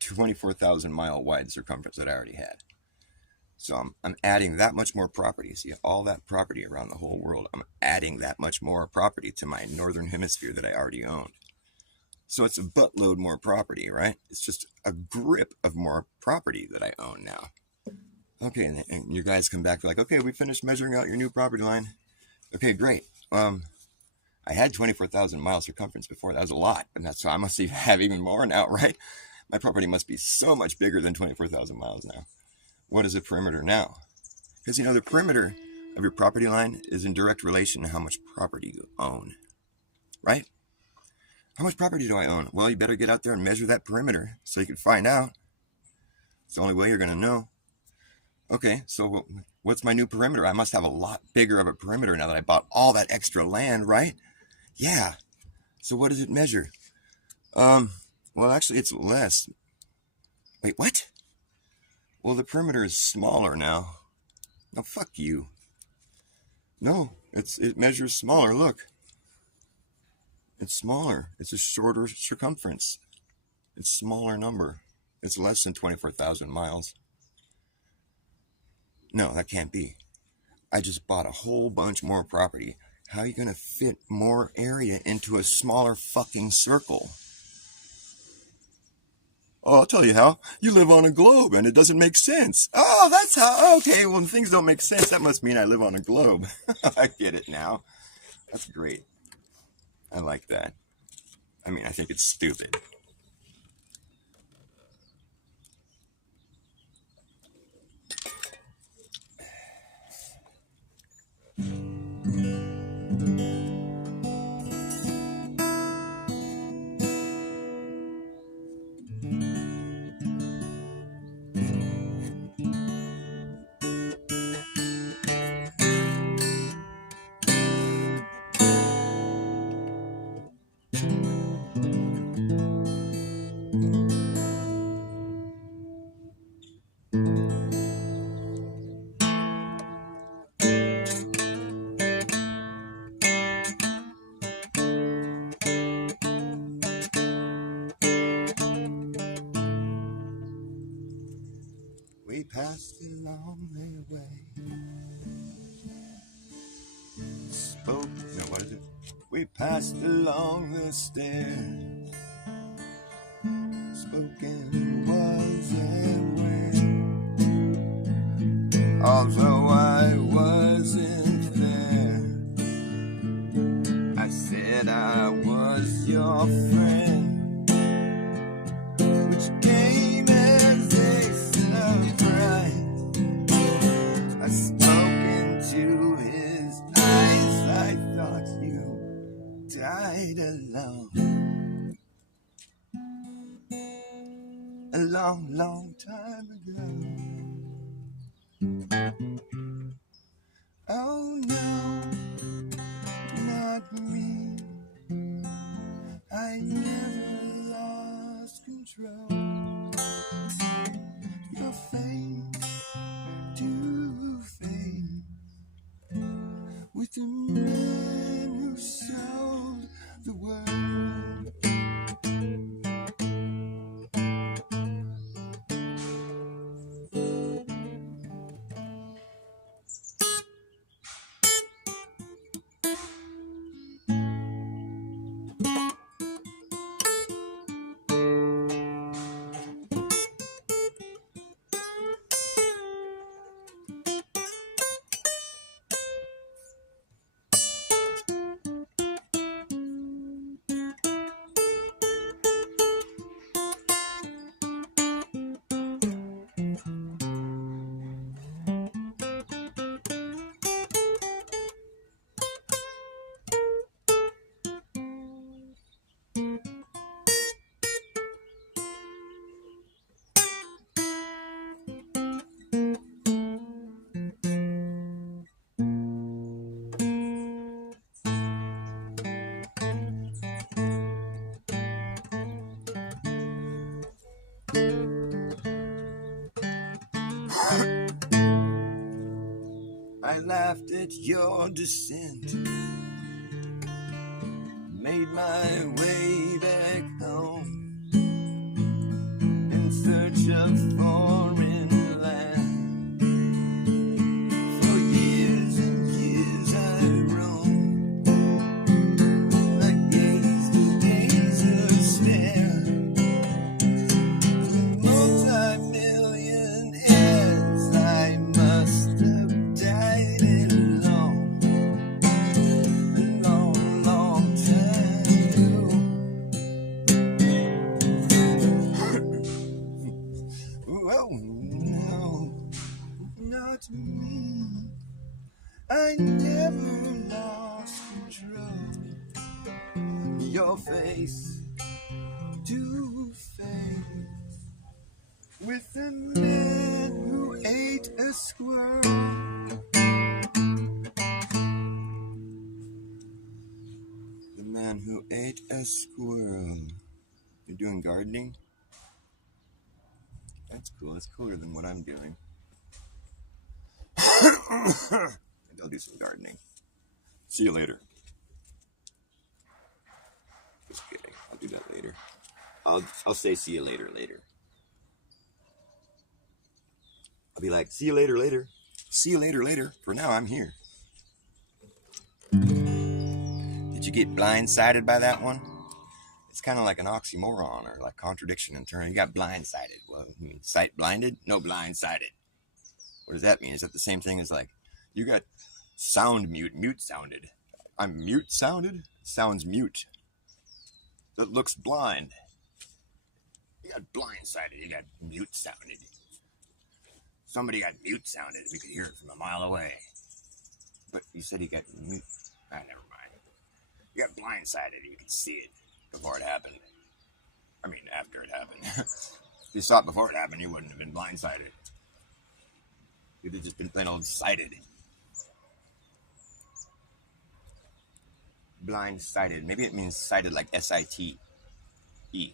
24,000 mile wide circumference that I already had. So I'm adding that much more property. See, all that property around the whole world, I'm adding that much more property to my northern hemisphere that I already owned. So it's a buttload more property, right? It's just a grip of more property that I own now. Okay, and you guys come back like, okay, we finished measuring out your new property line. Okay, great. I had 24,000 mile circumference before. That was a lot, and that's so I must have even more now, right? My property must be so much bigger than 24,000 miles now. What is a perimeter now? Because, the perimeter of your property line is in direct relation to how much property you own, right? How much property do I own? Well, you better get out there and measure that perimeter so you can find out. It's the only way you're going to know. Okay, so what's my new perimeter? I must have a lot bigger of a perimeter now that I bought all that extra land, right? Yeah. So what does it measure? Well, actually, it's less. Wait, what? Well, the perimeter is smaller now. No, fuck you. No, it measures smaller. Look. It's smaller. It's a shorter circumference. It's a smaller number. It's less than 24,000 miles. No, that can't be. I just bought a whole bunch more property. How are you going to fit more area into a smaller fucking circle? Oh, I'll tell you how. You live on a globe and it doesn't make sense. Oh, that's how. Okay, well, when things don't make sense, that must mean I live on a globe. I get it now. That's great. I like that. I mean, I think it's stupid. We passed along the way. Spoke. No, what is it? We passed along the stairs. Spoken was and when. Although I wasn't there, I said I was your friend, which came as a surprise. I spoke into his eyes. I thought you died alone a long, long time ago. Oh no, not me. I never lost control. Your face to face with the man who sold the world. I laughed at your descent, made my way back home in search of foreign land. For years and years I roamed, I gazed and gazed stare. Multi-millionaires, I must have died alone a long, long time ago. I never lost control. Your face to face with a man who ate a squirrel. The man who ate a squirrel. You're doing gardening? That's cool. That's cooler than what I'm doing. Maybe I'll do some gardening. See you later. Just kidding. I'll do that later. I'll say see you later. I'll be like, see you later. See you later. For now, I'm here. Did you get blindsided by that one? It's kind of like an oxymoron or like contradiction in terms. You got blindsided. Well, you mean sight blinded? No, blindsided. What does that mean? Is that the same thing as like you got sound mute sounded? I'm mute sounded? Sounds mute. That looks blind. You got blindsided. You got mute sounded. Somebody got mute sounded. We could hear it from a mile away. But you said he got mute. Never mind. You got blindsided. You could see it before it happened. I mean, after it happened. If you saw it before it happened, you wouldn't have been blindsided. You'd have just been plain old sighted. Blindsided. Maybe it means sighted like S-I-T-E.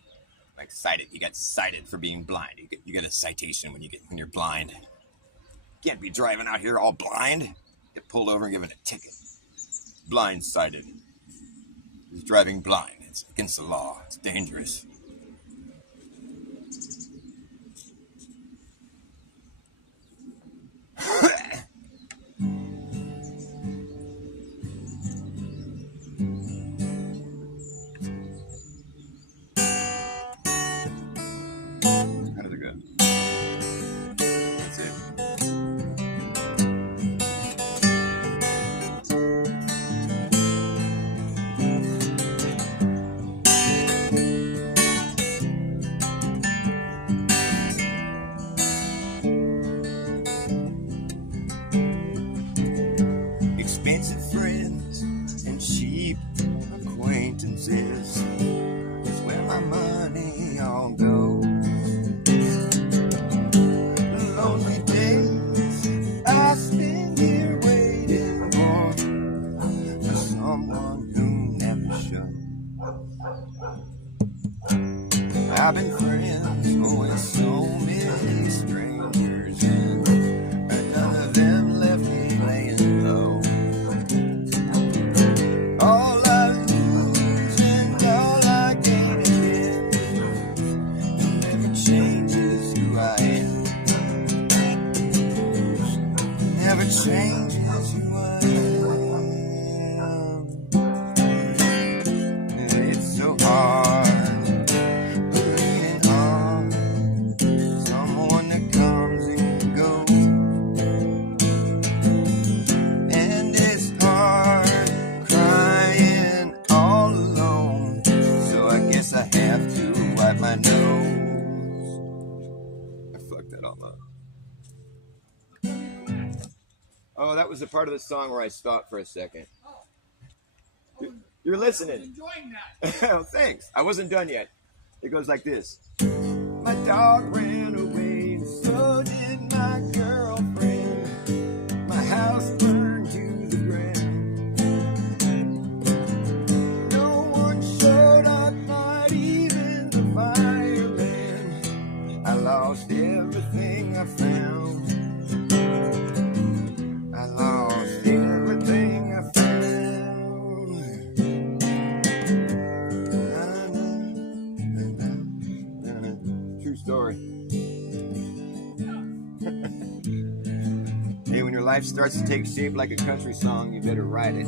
Like cited. You got cited for being blind. You get a citation when you're blind. You can't be driving out here all blind. Get pulled over and given a ticket. Blindsided. He's driving blind. It's against the law. It's dangerous. How does it go? That's it. Expensive friends and cheap acquaintances is where my money all goes. Lonely days I spend here waiting for someone who never shows. I've been friends with so many strangers, and none of them left me laying low. All I lose and all I gain again never changes who I am. Never changes who I am. It's so hard leaning on someone that comes and goes, and it's hard crying all alone. So I guess I have to wipe my nose. I fucked that all up. Oh, that was the part of the song where I stopped for a second. You're listening. Enjoying that. Oh, thanks. I wasn't done yet. It goes like this. My dog ran away, and so did my girlfriend. My house burned to the ground. No one showed up, not even the fireman. I lost everything I found. I lost everything I found. True story. Hey, when your life starts to take shape like a country song, you better write it.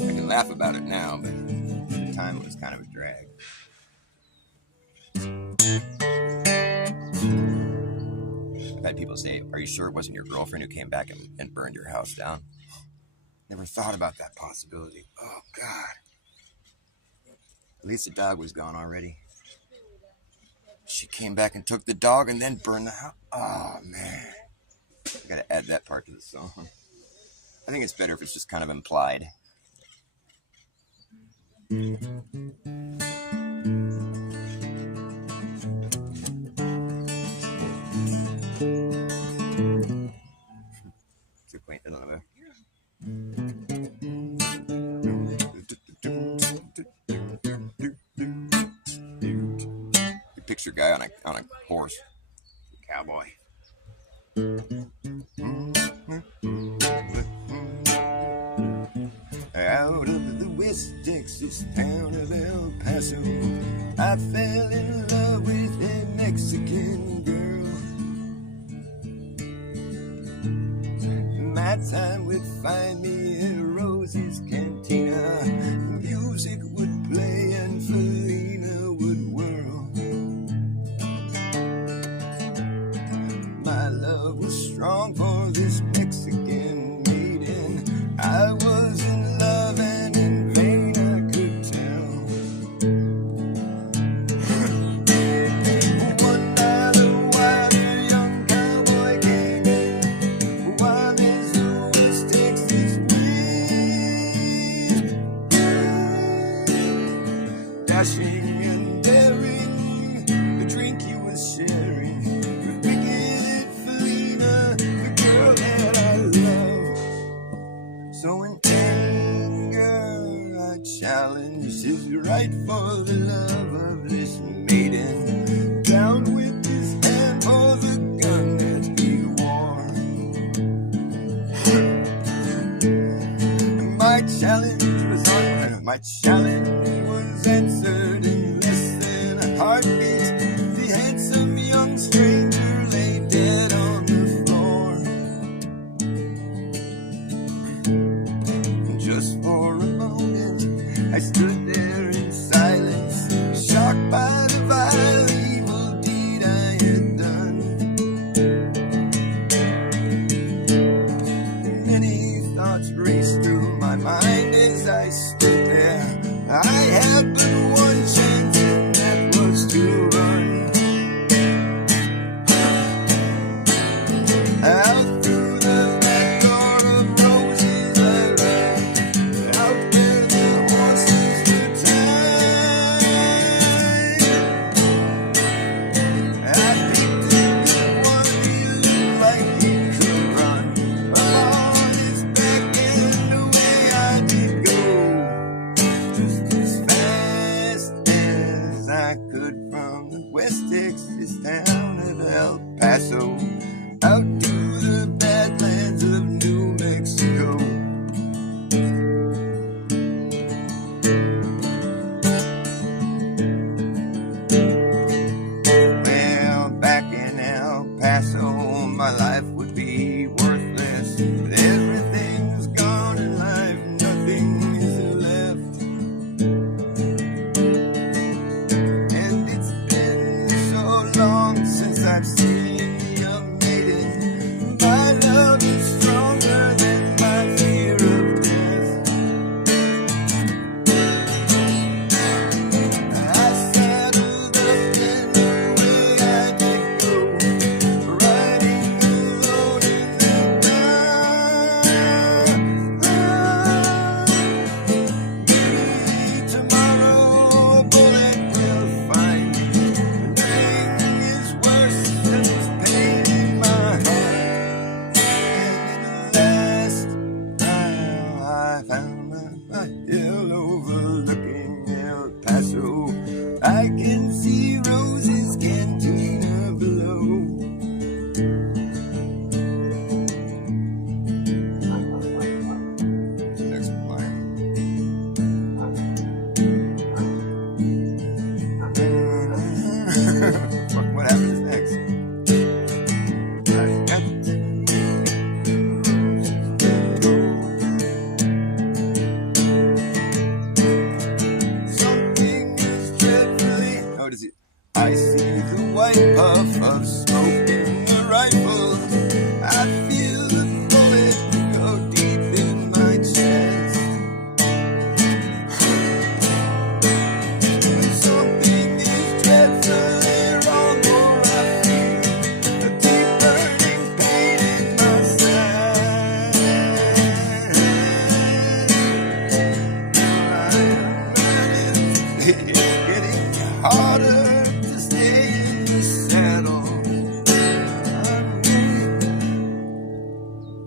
I can laugh about it now, but at the time it was kind of a drag. I've had people say, are you sure it wasn't your girlfriend who came back and burned your house down? Never thought about that possibility. Oh, God. At least the dog was gone already. She came back and took the dog and then burned the house. Oh, man. Gotta add that part to the song. I think it's better if it's just kind of implied. It's a quaint little number. You picture a guy on a horse, cowboy. Out of the West Texas town of El Paso, I fell in love with a Mexican girl. My time would find me in Rosie's cantina. Music would play and Felina would whirl. My love was strong for this Mexican maiden. I was in love and in vain I could tell. One night a wilder young cowboy came in, wild as the West Texas wind. Dashing and daring, the drink he was sharing with wicked Felina, the girl that I love. So in anger I challenged his right for the love of this maiden. Down with his hand for the gun that he wore. My challenge was answered in less than a heartbeat. The handsome young stranger lay dead on the floor. Just for a moment, I stood there in silence, shocked by the vile evil deed I had done. Many thoughts raced through my mind as I stood there. I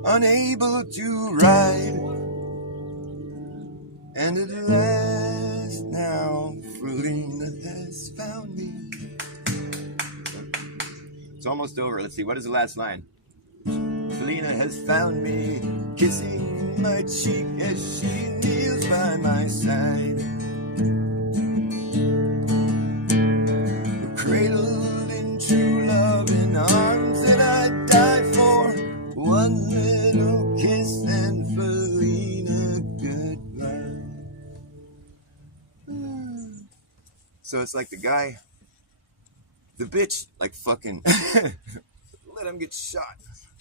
unable to ride. And at last now, Felina has found me. It's almost over. Let's see, what is the last line? Felina has found me, kissing my cheek as she kneels by my side. Cradled in true love in arms that I'd die for. One little kiss and Felina, goodbye. So it's like the guy, the bitch, like fucking let him get shot.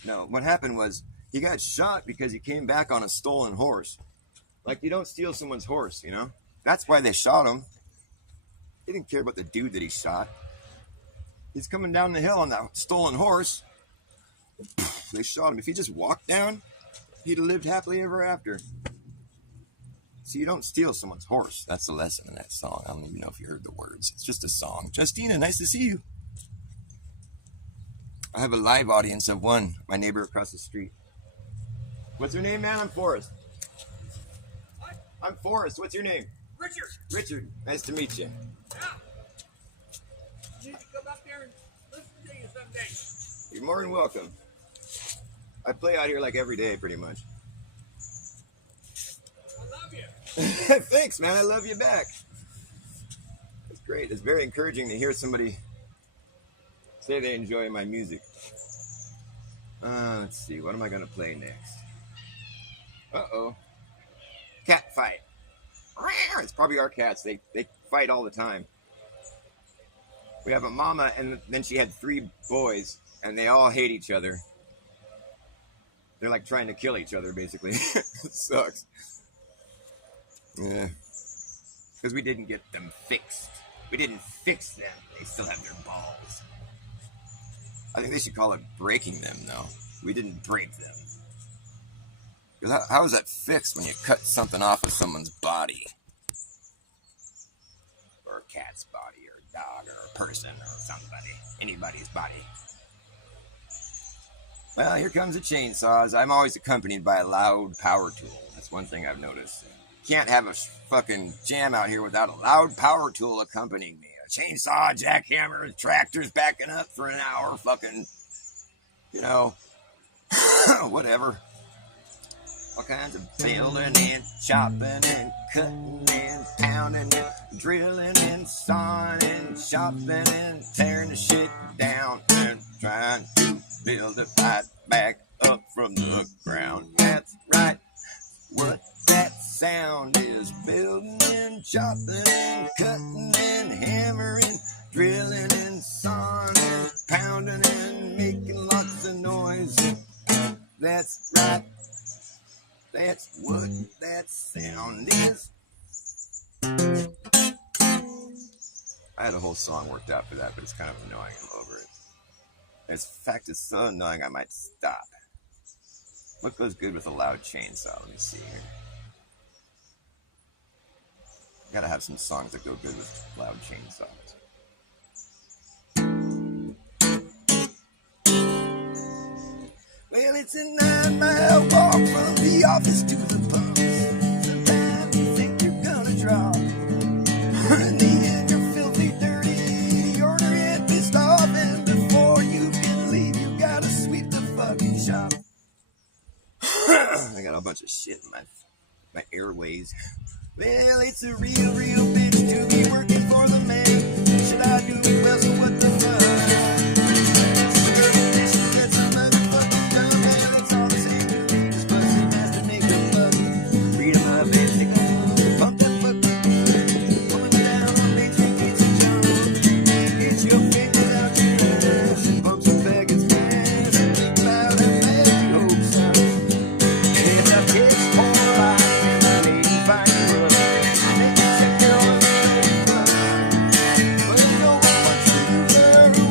No, what happened was he got shot because he came back on a stolen horse. Like, you don't steal someone's horse, you know? That's why they shot him. They didn't care about the dude that he shot. He's coming down the hill on that stolen horse. They shot him. If he just walked down, he'd have lived happily ever after. So you don't steal someone's horse. That's the lesson in that song. I don't even know if you heard the words. It's just a song. Justina, nice to see you. I have a live audience of one, my neighbor across the street. What's your name, man? I'm Forrest. What? I'm Forrest. What's your name? Richard. Richard. Nice to meet you. Yeah. You need to come up there and listen to you someday. You're more than welcome. I play out here like every day, pretty much. I love you. Thanks, man. I love you back. It's great. It's very encouraging to hear somebody say they enjoy my music. Let's see. What am I going to play next? Uh-oh. Cat fight. It's probably our cats. They fight all the time. We have a mama, and then she had 3 boys, and they all hate each other. They're like trying to kill each other, basically. It sucks. Yeah. Because we didn't get them fixed. We didn't fix them. They still have their balls. I think they should call it breaking them, though. We didn't break them. Because how is that fixed when you cut something off of someone's body? Or a cat's body, or a dog, or a person, or somebody. Anybody's body. Well, here comes the chainsaws. I'm always accompanied by a loud power tool. That's one thing I've noticed. Can't have a fucking jam out here without a loud power tool accompanying me. A chainsaw, jackhammer, tractors backing up for an hour, fucking, you know, whatever. All kinds of building and chopping and cutting and pounding and drilling and sawing and chopping and tearing the shit down and trying to build it right back up from the ground. That's right. What that sound is, building and chopping and cutting and hammering, drilling and sawing and pounding and making lots of noise. That's right. That's what that sound is. I had a whole song worked out for that, but it's kind of annoying. I'm over it. In fact, it's so annoying I might stop. What goes good with a loud chainsaw? Let me see here. Gotta have some songs that go good with loud chainsaws. Well, it's a 9-mile walk from the office to the pumps. Sometimes you think you're gonna drop. In the end, you're filthy, dirty, order it pissed off, and before you can leave, you gotta sweep the fucking shop. I got a bunch of shit in my airways. Well, it's a real bitch to be working for the man. Should I do it well, so what the fuck? That's a motherfucking dumb man. That's all the same to me. Just busting ass to make a buck. Read my basic. Pump that fuck. Coming down on Main Street, get some jungle. Get your fingers out your ass and bump some faggots fast. And think about how fast you hope so. It's a piss poor life and the ladies find you up. Make you check your own face. But no one wants to learn.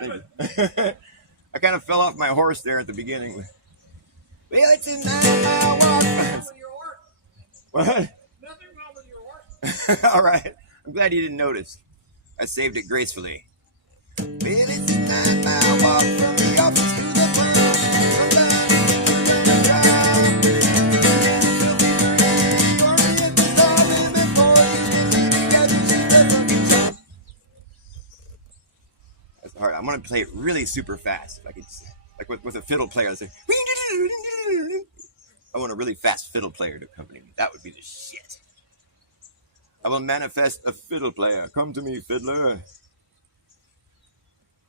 Judgment. I kind of fell off my horse there at the beginning. Well, it's a 9-mile walk. With your horse. What? Nothing wrong with your horse. All right. I'm glad you didn't notice. I saved it gracefully. Well, it's a 9-mile walk from the office to the pub. That's hard. I'm gonna play it really super fast. If I could, like with a fiddle player, I'd say, I want a really fast fiddle player to accompany me. That would be the shit. I will manifest a fiddle player. Come to me, fiddler.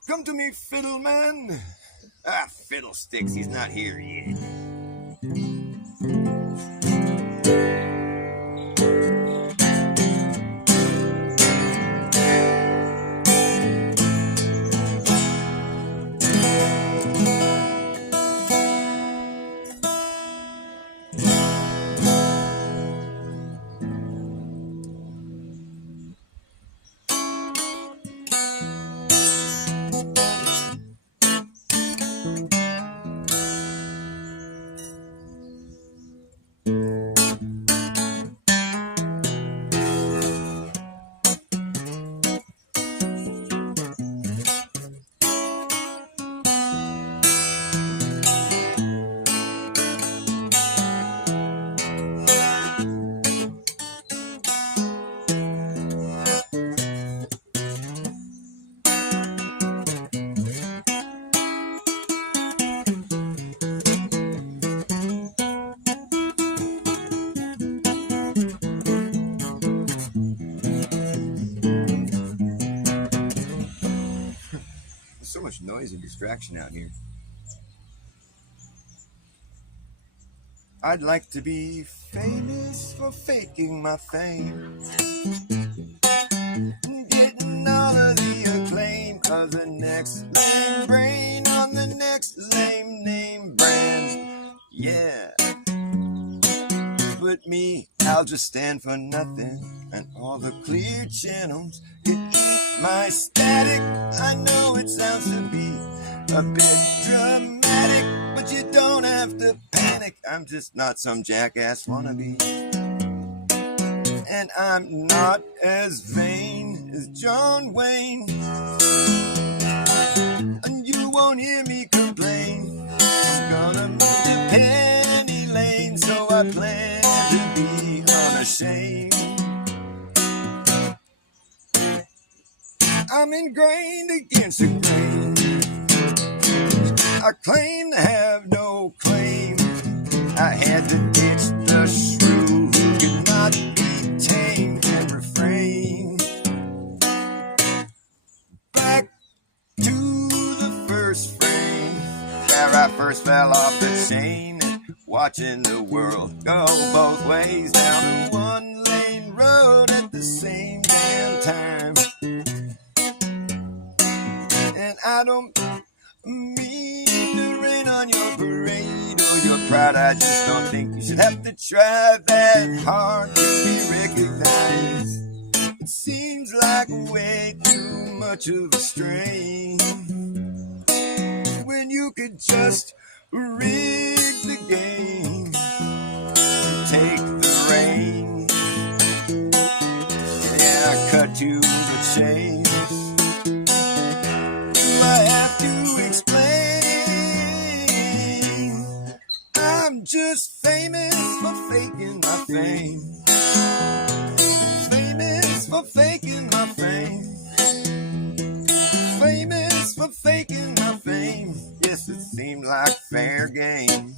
Come to me, fiddle man. Ah, fiddlesticks. He's not here yet. So much noise and distraction out here. I'd like to be famous for faking my fame, getting all of the acclaim of the next lame brain on the next lame name brand. Yeah, but me, I'll just stand for nothing, and all the clear channels can eat my static. I know it sounds to be a bit dramatic, but you don't have to panic. I'm just not some jackass wannabe, and I'm not as vain as John Wayne, and you won't hear me complain. I'm gonna move to Penny Lane, so I plan to be unashamed. I'm ingrained against the grain. I claim to have no claim. I had to ditch the shrew who could not be tamed and refrain. Back to the first frame, where I first fell off the chain, watching the world go both ways down a one-lane road at the same damn time. And I don't mean to rain on your parade or your pride. I just don't think you should have to try that hard to be recognized. It seems like way too much of a strain when you could just rig the game, take the reins. Yeah, I cut to the chase. I have to explain. I'm just famous for faking my fame. Famous for faking my fame. Famous for faking my fame. Yes, it seemed like fair game.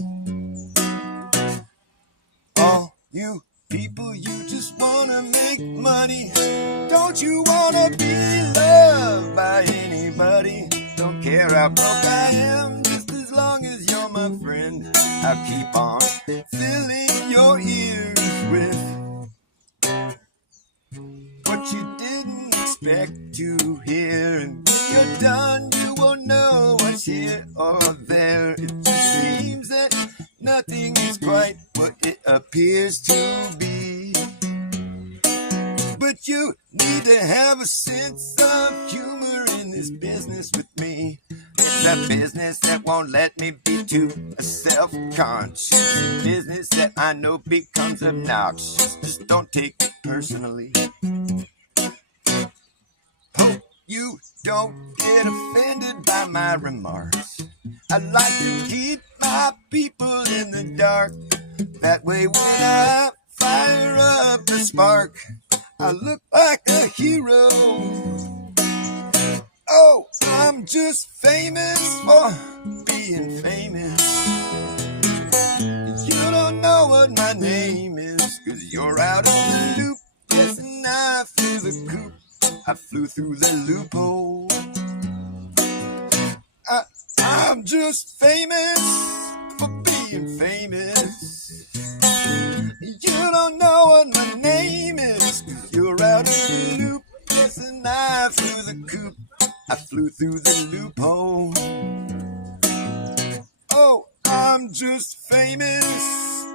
All you people, you just wanna make money. Don't you wanna be loved by anybody? Don't care how broke I am, just as long as you're my friend. I'll keep on filling your ears with what you didn't expect to hear. And when you're done, you won't know what's here or there. It just seems that nothing is quite what it appears to be. But you need to have a sense of humor in this business with me. It's a business that won't let me be too self-conscious. Business that I know becomes obnoxious. Just don't take it personally. Hope you don't get offended by my remarks. I like to keep my people in the dark. That way when I fire up the spark, I look like a hero. Oh, I'm just famous for being famous. You don't know what my name is, 'cause you're out of the loop. Yes, and I flew the coop. I flew through the loophole. I'm just famous for being famous. You don't know what my name is, 'cause you're out of the loop. Yes, and I flew the coop. I flew through the loophole. Oh, I'm just famous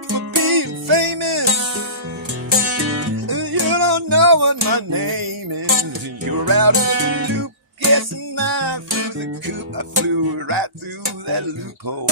for being famous. You don't know what my name is. You're out of the loop. Yes, and I flew the coop. I flew right through that loophole.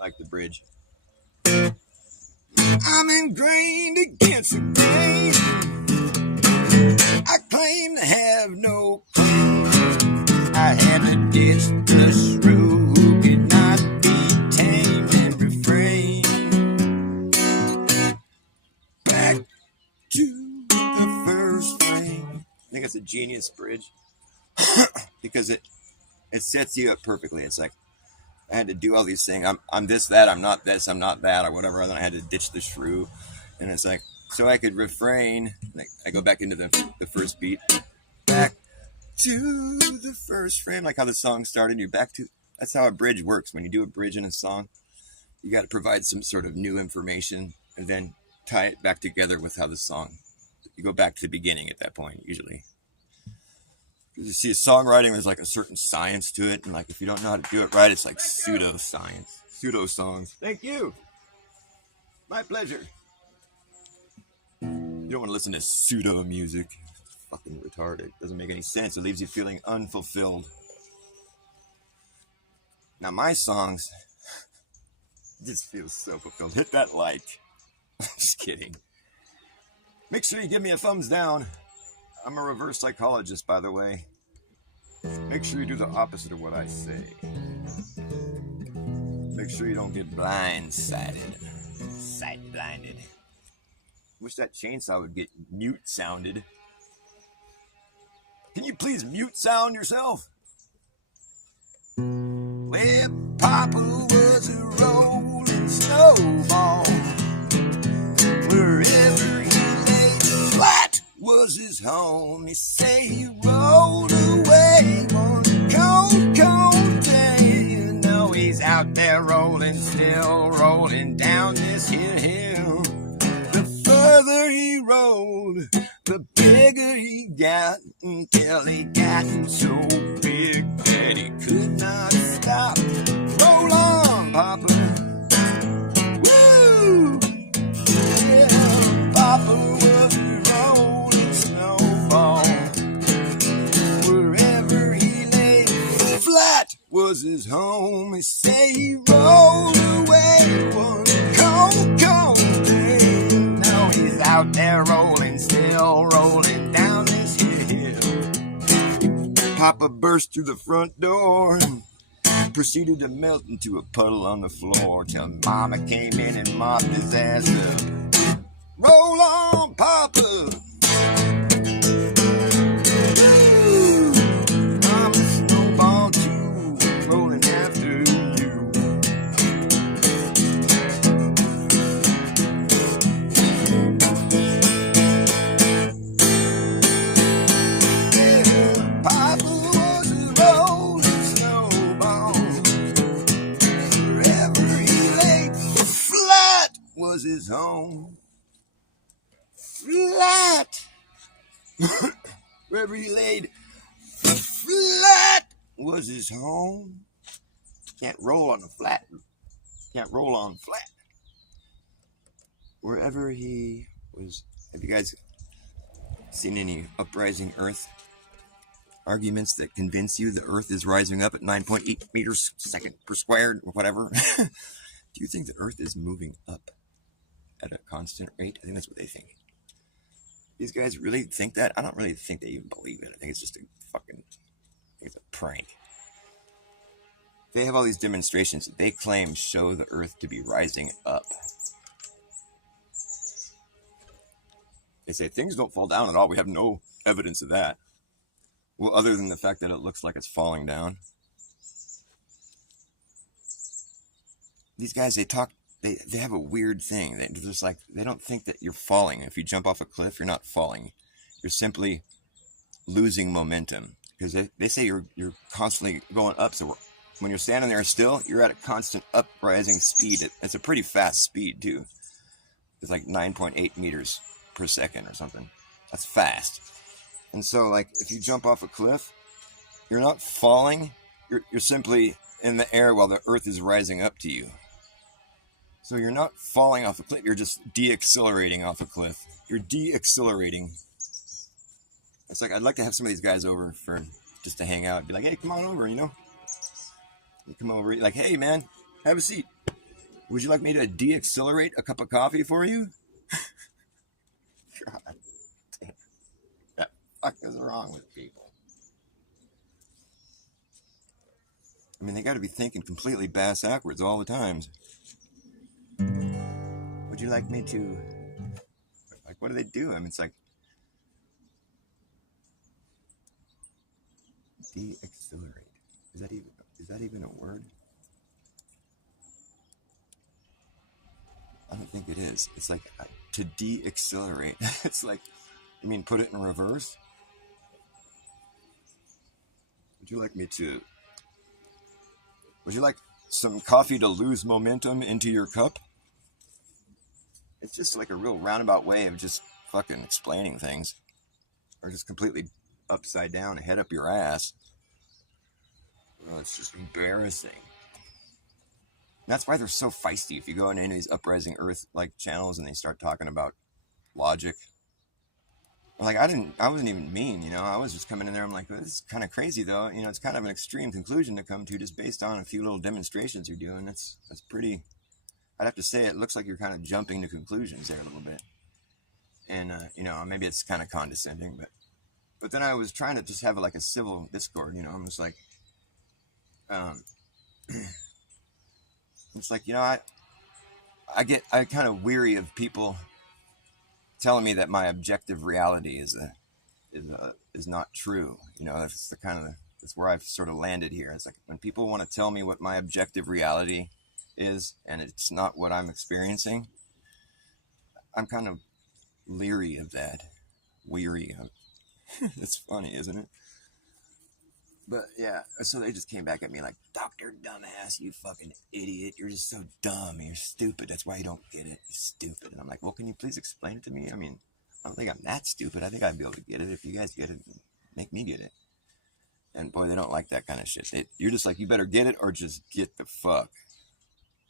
Like the bridge. I'm ingrained against the grain. I claim to have no claim. I had to ditch the shrew who could not be tamed and refrain. Back to the first frame. I think it's a genius bridge because it sets you up perfectly. It's like I had to do all these things. I'm this, that, I'm not this, I'm not that, or whatever. And then I had to ditch the shrew. And it's like, so I could refrain. Like I go back into the first beat. Back to the first frame. Like how the song started. You're back to, that's how a bridge works. When you do a bridge in a song, you got to provide some sort of new information and then tie it back together with how the song. You go back to the beginning at that point, usually. You see, songwriting, there's like a certain science to it, and like if you don't know how to do it right, it's like pseudo-science, pseudo-songs. Thank you. My pleasure. You don't want to listen to pseudo-music. It's fucking retarded. It doesn't make any sense. It leaves you feeling unfulfilled. Now my songs just feel so fulfilled. Hit that like. Just kidding. Make sure you give me a thumbs down. I'm a reverse psychologist, by the way. Make sure you do the opposite of what I say. Make sure you don't get blindsided. Sight blinded. Wish that chainsaw would get mute sounded. Can you please mute sound yourself? Well, Papa was a rolling snowball. Wherever he lay flat was his home. He say he rolled away one cold, cold day. You know he's out there rolling, still rolling down this here hill. The further he rolled, the bigger he got, until he got so big that he could not stop. Roll on, Papa. Woo! Yeah, Papa was a rolling snowball. Wherever he lay flat was his home. He say he rolled away one cold, cold day. Now he's out there rolling, still rolling down this hill. Papa burst through the front door and proceeded to melt into a puddle on the floor till Mama came in and mopped his ass up. Roll on, Papa! Ooh, I'm a snowball too, rolling after you. Yeah, Papa was a rolling snowball. Wherever he lay flat was his home. Flat! Wherever he laid flat was his home. Can't roll on the flat. Can't roll on flat. Wherever he was. Have you guys seen any uprising Earth arguments that convince you the Earth is rising up at 9.8 meters a second per squared or whatever? Do you think the Earth is moving up at a constant rate? I think that's what they think. These guys really think that? I don't really think they even believe it. I think it's just a fucking, I think it's a prank. They have all these demonstrations that they claim show the Earth to be rising up. They say things don't fall down at all. We have no evidence of that. Well, other than the fact that it looks like it's falling down. These guys, they have a weird thing. They're just like, they don't think that you're falling. If you jump off a cliff, you're not falling. You're simply losing momentum. Because they say you're constantly going up. So when you're standing there still, you're at a constant uprising speed. It's a pretty fast speed, too. It's like 9.8 meters per second or something. That's fast. And so, like, if you jump off a cliff, you're not falling. You're simply in the air while the Earth is rising up to you. So you're not falling off a cliff. You're just de-accelerating off a cliff. You're de-accelerating. It's like, I'd like to have some of these guys over for just to hang out. Be like, hey, come on over, you know? You come over, like, hey, man, have a seat. Would you like me to de-accelerate a cup of coffee for you? God damn. What the fuck is wrong with people? I mean, they got to be thinking completely bass-backwards all the times. Would you like me to... Like, what do they do? I mean, it's like... De-accelerate. Is that even a word? I don't think it is. It's like, to de-accelerate. It's like, you mean put it in reverse? Would you like some coffee to lose momentum into your cup? it's just like a real roundabout way of just fucking explaining things, or just completely upside down, head up your ass. Well, it's just embarrassing. That's why they're so feisty. If you go into any of these Uprising Earth like channels and they start talking about logic, like I wasn't even mean, you know. I was just coming in there. I'm like, well, this is kind of crazy, though. You know, it's kind of an extreme conclusion to come to just based on a few little demonstrations you're doing. That's pretty. I'd have to say it looks like you're kind of jumping to conclusions there a little bit, and you know, maybe it's kind of condescending, but then I was trying to just have like a civil discord. You know, I'm just like, it's like, you know, I kind of weary of people telling me that my objective reality is not true. You know, that's that's where I've sort of landed here. It's like when people want to tell me what my objective reality is and it's not what I'm experiencing, I'm kind of leery of that. Weary of it's funny, isn't it? But yeah, so they just came back at me like, Dr. Dumbass, you fucking idiot. You're just so dumb. You're stupid. That's why you don't get it. You're stupid. And I'm like, well, can you please explain it to me? I mean, I don't think I'm that stupid. I think I'd be able to get it. If you guys get it, make me get it. And boy, they don't like that kind of shit. You're just like, you better get it or just get the fuck.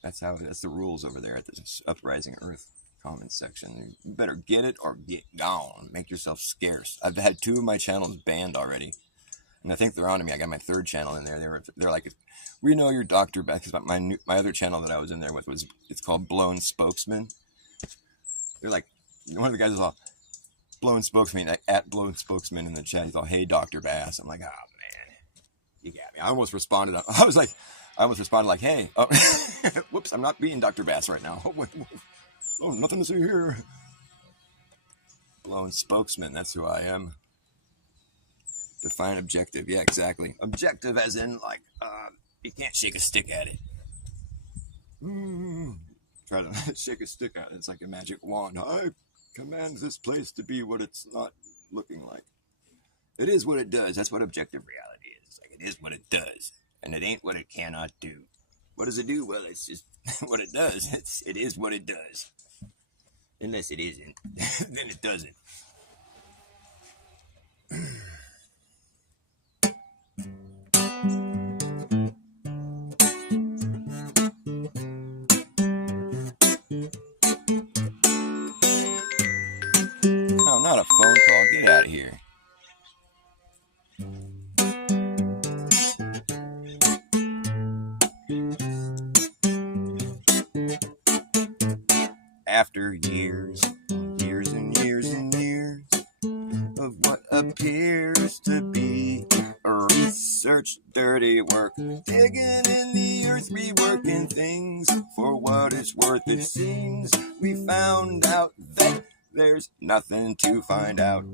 That's the rules over there at this Uprising Earth comments section. You better get it or get gone. Make yourself scarce. I've had 2 of my channels banned already. And I think they're on to me. I got my 3rd channel in there. They're like, we know your Dr. Back. Because my other channel that I was in there with it's called Blown Spokesman. They're like, one of the guys is all, Blown Spokesman, at Blown Spokesman in the chat. He's all, hey, Dr. Bass. I'm like, oh, man, you got me. I almost responded like, hey, oh, whoops, I'm not being Dr. Bass right now. Oh, nothing to see here. Blown Spokesman, that's who I am. Define objective. Yeah, exactly. Objective as in, like, you can't shake a stick at it. Try to shake a stick at it. It's like a magic wand. I command this place to be what it's not looking like. It is what it does. That's what objective reality is. It's like, it is what it does. And it ain't what it cannot do. What does it do? Well, it's just what it does. It is what it does. Unless it isn't. Then it doesn't. No, not a phone call. Get out of here. After years and years and years and years of what appears to be research, dirty work, digging in the earth, reworking things for what it's worth, it seems we found out that there's nothing to find out.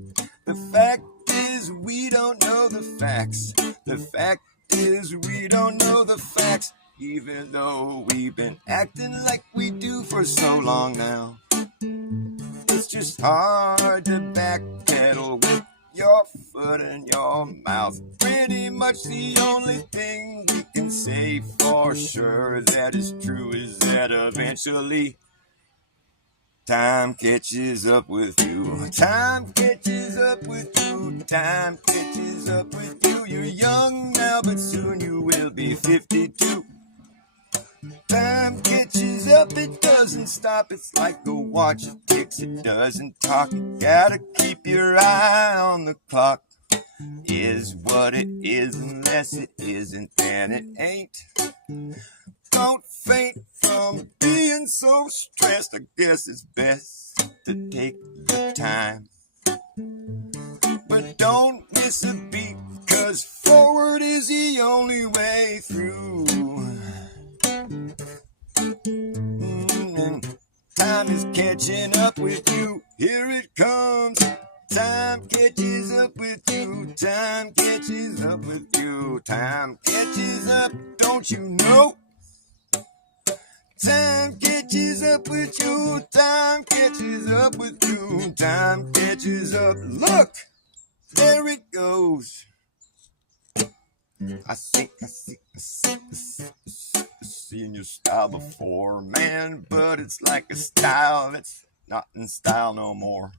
The fact is we don't know the facts. The fact is we don't know the facts, even though we've been acting like we do for so long now. It's just hard to backpedal with your foot in your mouth. Pretty much the only thing we can say for sure that is true is that eventually time catches up with you. Time catches up with you. Time catches up with you. You're young now, but soon you will be 52. Time catches up, it doesn't stop. It's like a watch, it ticks, it doesn't talk. You gotta keep your eye on the clock. Is what it is, unless it isn't, then it ain't. Don't faint from being so stressed. I guess it's best to take the time. But don't miss a beat, 'cause forward is the only way through. Time is catching up with you. Here it comes. Time catches up with you. Time catches up with you. Time catches up, don't you know? Time catches up with you. Time catches up with you. Time catches up. Look, there it goes. I seen your style before, man, but it's like a style that's not in style no more.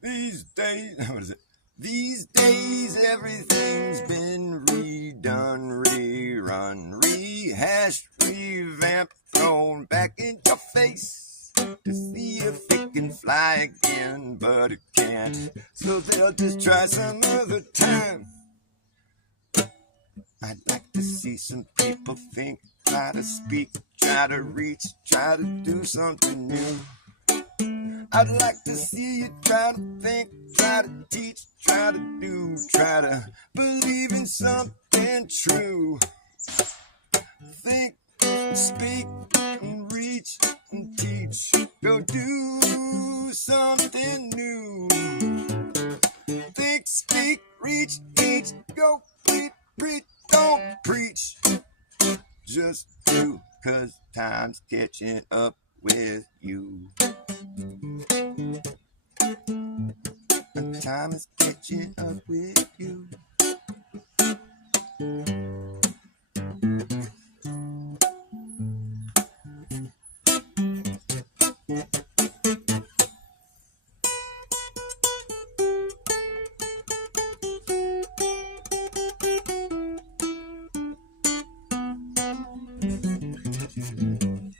These days, what is it? These days, everything's been redone, rerun, rehashed, revamped, thrown back in your face to see if it can fly again, but it can't. So they'll just try some other time. I'd like to see some people think, try to speak, try to reach, try to do something new. I'd like to see you try to think, try to teach, try to do, try to believe in something true. Think, speak, and reach, and teach. Go do something new. Think, speak, reach, teach. Go preach, don't preach. Just do, 'cause time's catching up with you. Time is catching up with you.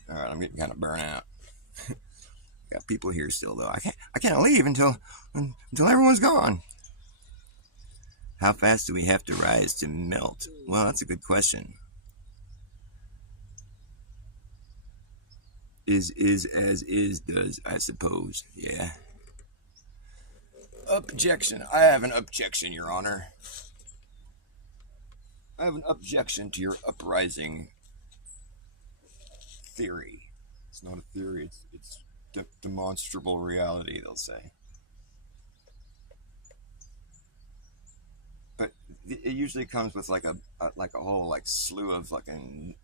Alright, I'm getting kind of burnt out. Got people here still though. I can't leave until everyone's gone. How fast do we have to rise to melt? Well, that's a good question. Is as is does, I suppose. Yeah. Objection. I have an objection, Your Honor. I have an objection to your uprising theory. It's not a theory. It's demonstrable reality, they'll say. But it usually comes with like a whole like slew of fucking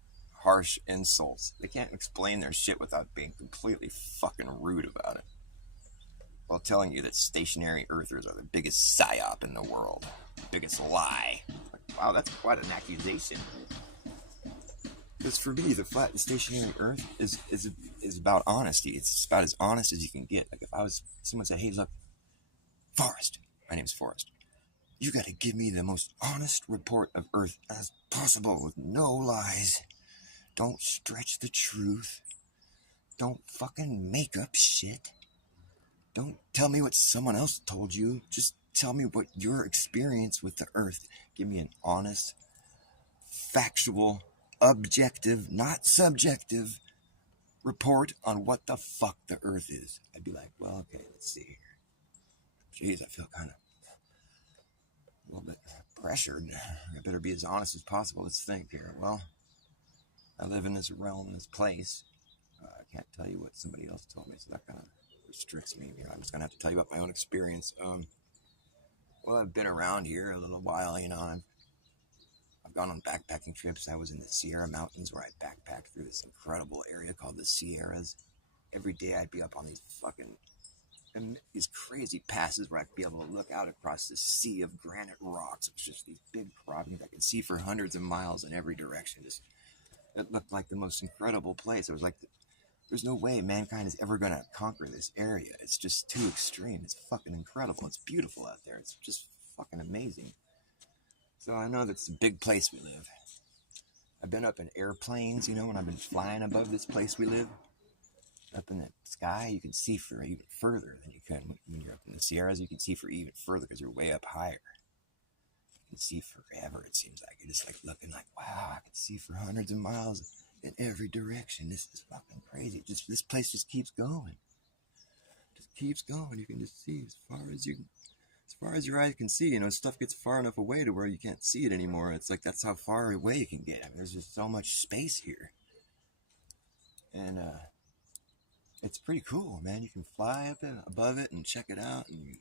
harsh insults. They can't explain their shit without being completely fucking rude about it, while telling you that stationary earthers are the biggest psyop in the world, the biggest lie. Like, wow, that's quite an accusation. Because for me, the flat and stationary earth is about honesty. It's about as honest as you can get. Like if someone said, hey, look, Forrest, my name's Forrest, you got to give me the most honest report of Earth as possible with no lies. Don't stretch the truth. Don't fucking make up shit. Don't tell me what someone else told you. Just tell me what your experience with the Earth. Give me an honest, factual, objective, not subjective report on what the fuck the Earth is. I'd be like, well, okay, let's see here. Jeez, I feel kind of a little bit pressured. I better be as honest as possible. Let's think here. Well, I live in this realm, this place. I can't tell you what somebody else told me, so that kind of restricts me. You know, I'm just gonna have to tell you about my own experience. Well, I've been around here a little while, you know. I've gone on backpacking trips. I was in the Sierra Mountains where I backpacked through this incredible area called the Sierras. Every day I'd be up on these crazy passes where I'd be able to look out across this sea of granite rocks. It was just these big provinces I could see for hundreds of miles in every direction. It looked like the most incredible place. It was like, there's no way mankind is ever going to conquer this area. It's just too extreme. It's fucking incredible. It's beautiful out there. It's just fucking amazing. So I know that's a big place we live. I've been up in airplanes, you know, when I've been flying above this place we live. Up in the sky, you can see for even further than you can when you're up in the Sierras. You can see for even further because you're way up higher. You can see forever, it seems like. You're just like looking like, wow, I can see for hundreds of miles in every direction. This is fucking crazy. This place just keeps going. Just keeps going. You can just see as far as your eye can see. You know, stuff gets far enough away to where you can't see it anymore. It's like that's how far away you can get. I mean, there's just so much space here. And it's pretty cool, man. You can fly up above it and check it out, and you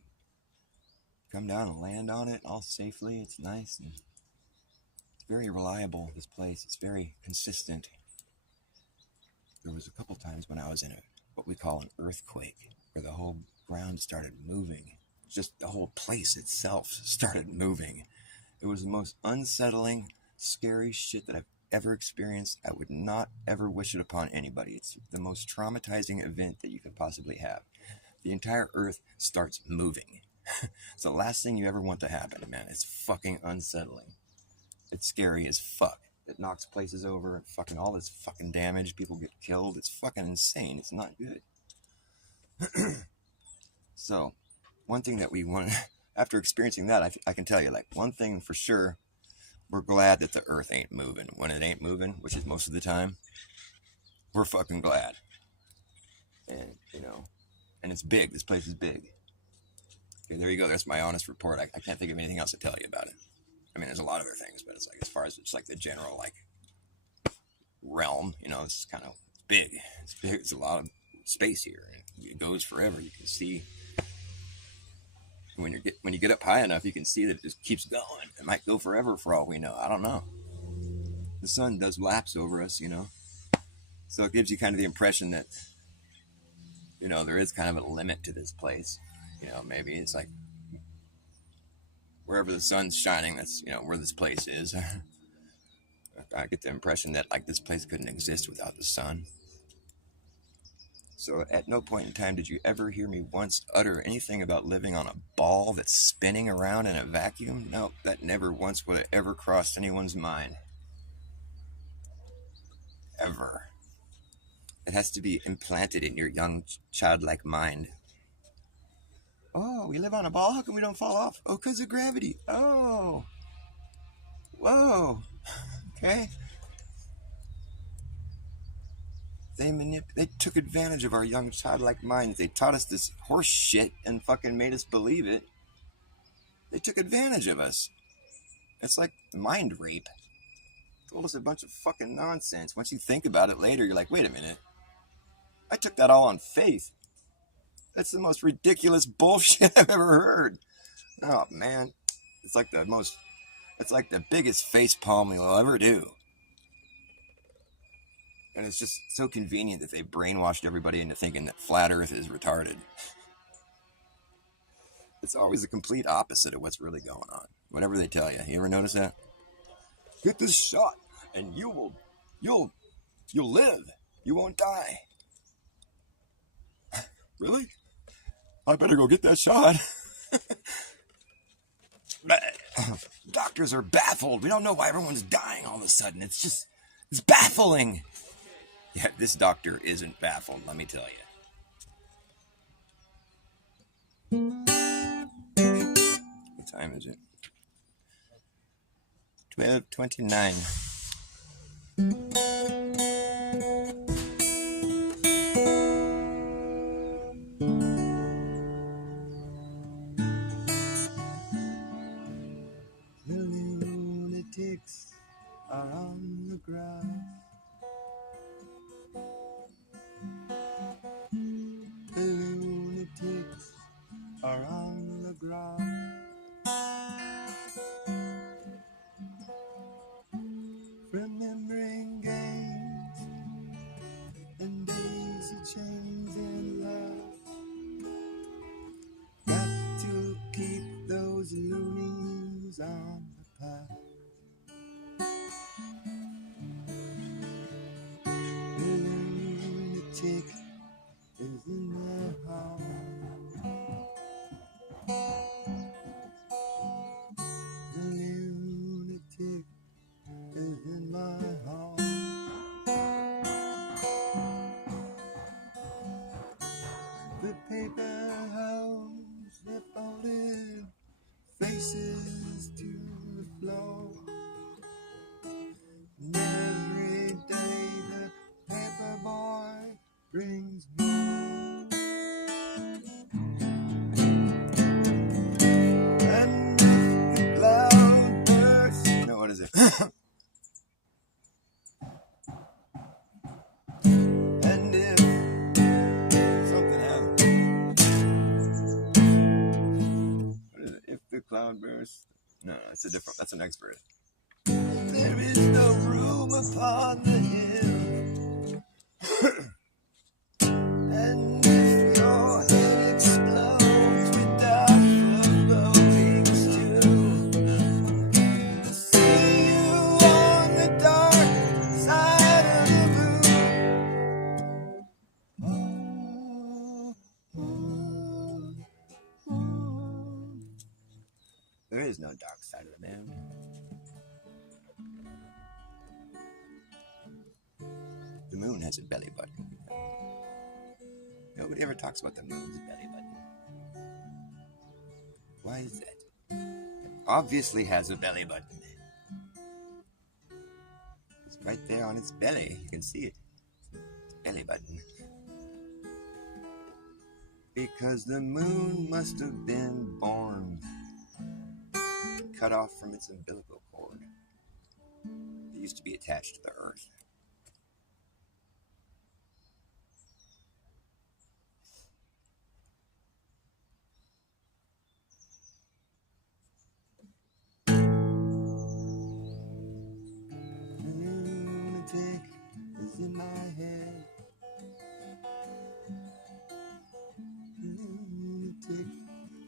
come down and land on it all safely. It's nice, and it's very reliable, this place. It's very consistent. There was a couple times when I was in what we call an earthquake, where the whole ground started moving. Just the whole place itself started moving. It was the most unsettling, scary shit that I've ever experienced. I would not ever wish it upon anybody. It's the most traumatizing event that you could possibly have. The entire earth starts moving. It's the last thing you ever want to happen, man. It's fucking unsettling. It's scary as fuck. It knocks places over, fucking all this fucking damage. People get killed. It's fucking insane. It's not good. So, one thing that we want, after experiencing that, I can tell you, like, one thing for sure, we're glad that the earth ain't moving. When it ain't moving, which is most of the time, we're fucking glad. And, you know, and it's big. This place is big. Okay, there you go. That's my honest report. I can't think of anything else to tell you about it. I mean, there's a lot of other things, but it's like, as far as it's like the general, like, realm, you know, it's kind of big. It's big. It's a lot of space here. It goes forever. You can see, when you get up high enough, you can see that it just keeps going. It might go forever for all we know. I don't know. The sun does laps over us, you know. So it gives you kind of the impression that, you know, there is kind of a limit to this place. You know, maybe it's like wherever the sun's shining, that's, you know, where this place is. I get the impression that, like, this place couldn't exist without the sun. So at no point in time did you ever hear me once utter anything about living on a ball that's spinning around in a vacuum. No, that never once would have ever crossed anyone's mind. Ever. It has to be implanted in your young, childlike mind. Oh, we live on a ball? How come we don't fall off? Oh, because of gravity. Oh. Whoa. Okay. They took advantage of our young, childlike minds. They taught us this horse shit and fucking made us believe it. They took advantage of us. It's like mind rape. Told us a bunch of fucking nonsense. Once you think about it later, you're like, wait a minute. I took that all on faith. That's the most ridiculous bullshit I've ever heard. Oh, man. It's like the biggest facepalm you'll ever do. And it's just so convenient that they brainwashed everybody into thinking that flat Earth is retarded. It's always the complete opposite of what's really going on. Whatever they tell you. You ever notice that? Get this shot and you'll live. You won't die. Really? I better go get that shot. Doctors are baffled. We don't know why everyone's dying all of a sudden. It's baffling. Yeah, this doctor isn't baffled, let me tell you. What time is it? 12:29. The lunatics are on the grass. The lunatics are on the grass. Remembering games and daisy chains and laughs. Got to keep those loonies on the path. The lunatic is in the house. The lunatic is in my home. The paper house, the folded faces to the floor. And every day the paper boy brings more. And if the cloud bursts, no, what is it? And if something happens, what is it? If the cloud bursts, no, it's a different. That's an next verse. There is no room upon the hill. And if your head explodes without forebodings too, see you on the dark the moon. The moon has a belly button. Nobody ever talks about the moon's belly button. Why is that? It obviously has a belly button. It's right there on its belly. You can see it. Its belly button. Because the moon must have been born cut off from its umbilical cord. It used to be attached to the earth. Lunatic is in my head. Lunatic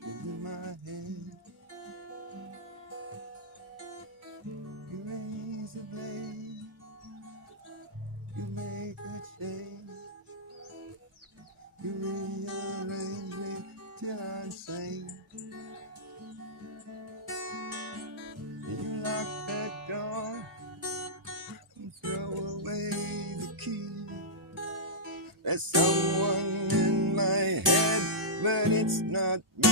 is in my head. You raise a blade, you make a change, you rearrange me till I'm sane. You lock that door and throw away the key. There's someone in my head, but it's not me.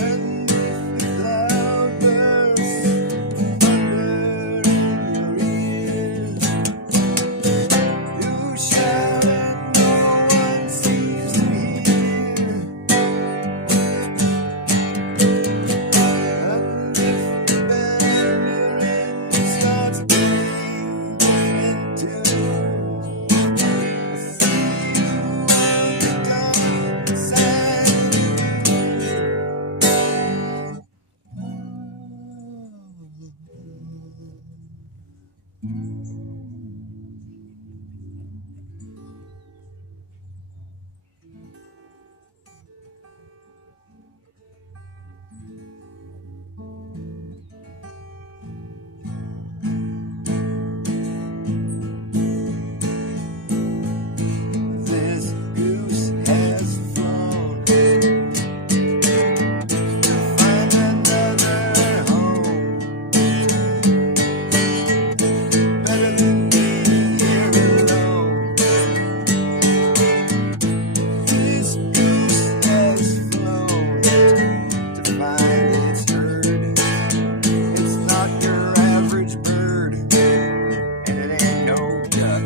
And if the cloud bursts under your ears, you shout and no one seems to hear. And if the band starts playing different tunes, I see you on the dark side. This goose has flown to find another home, better than being here alone. This goose has flown to find its herd. It's not your average bird, and it ain't no duck.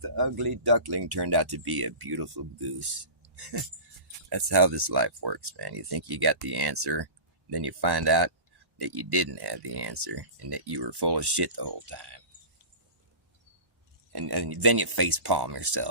The ugly duckling turned out to be a beautiful goose. That's how this life works, man. You think you got the answer, then you find out that you didn't have the answer and that you were full of shit the whole time. And then you face palm yourself.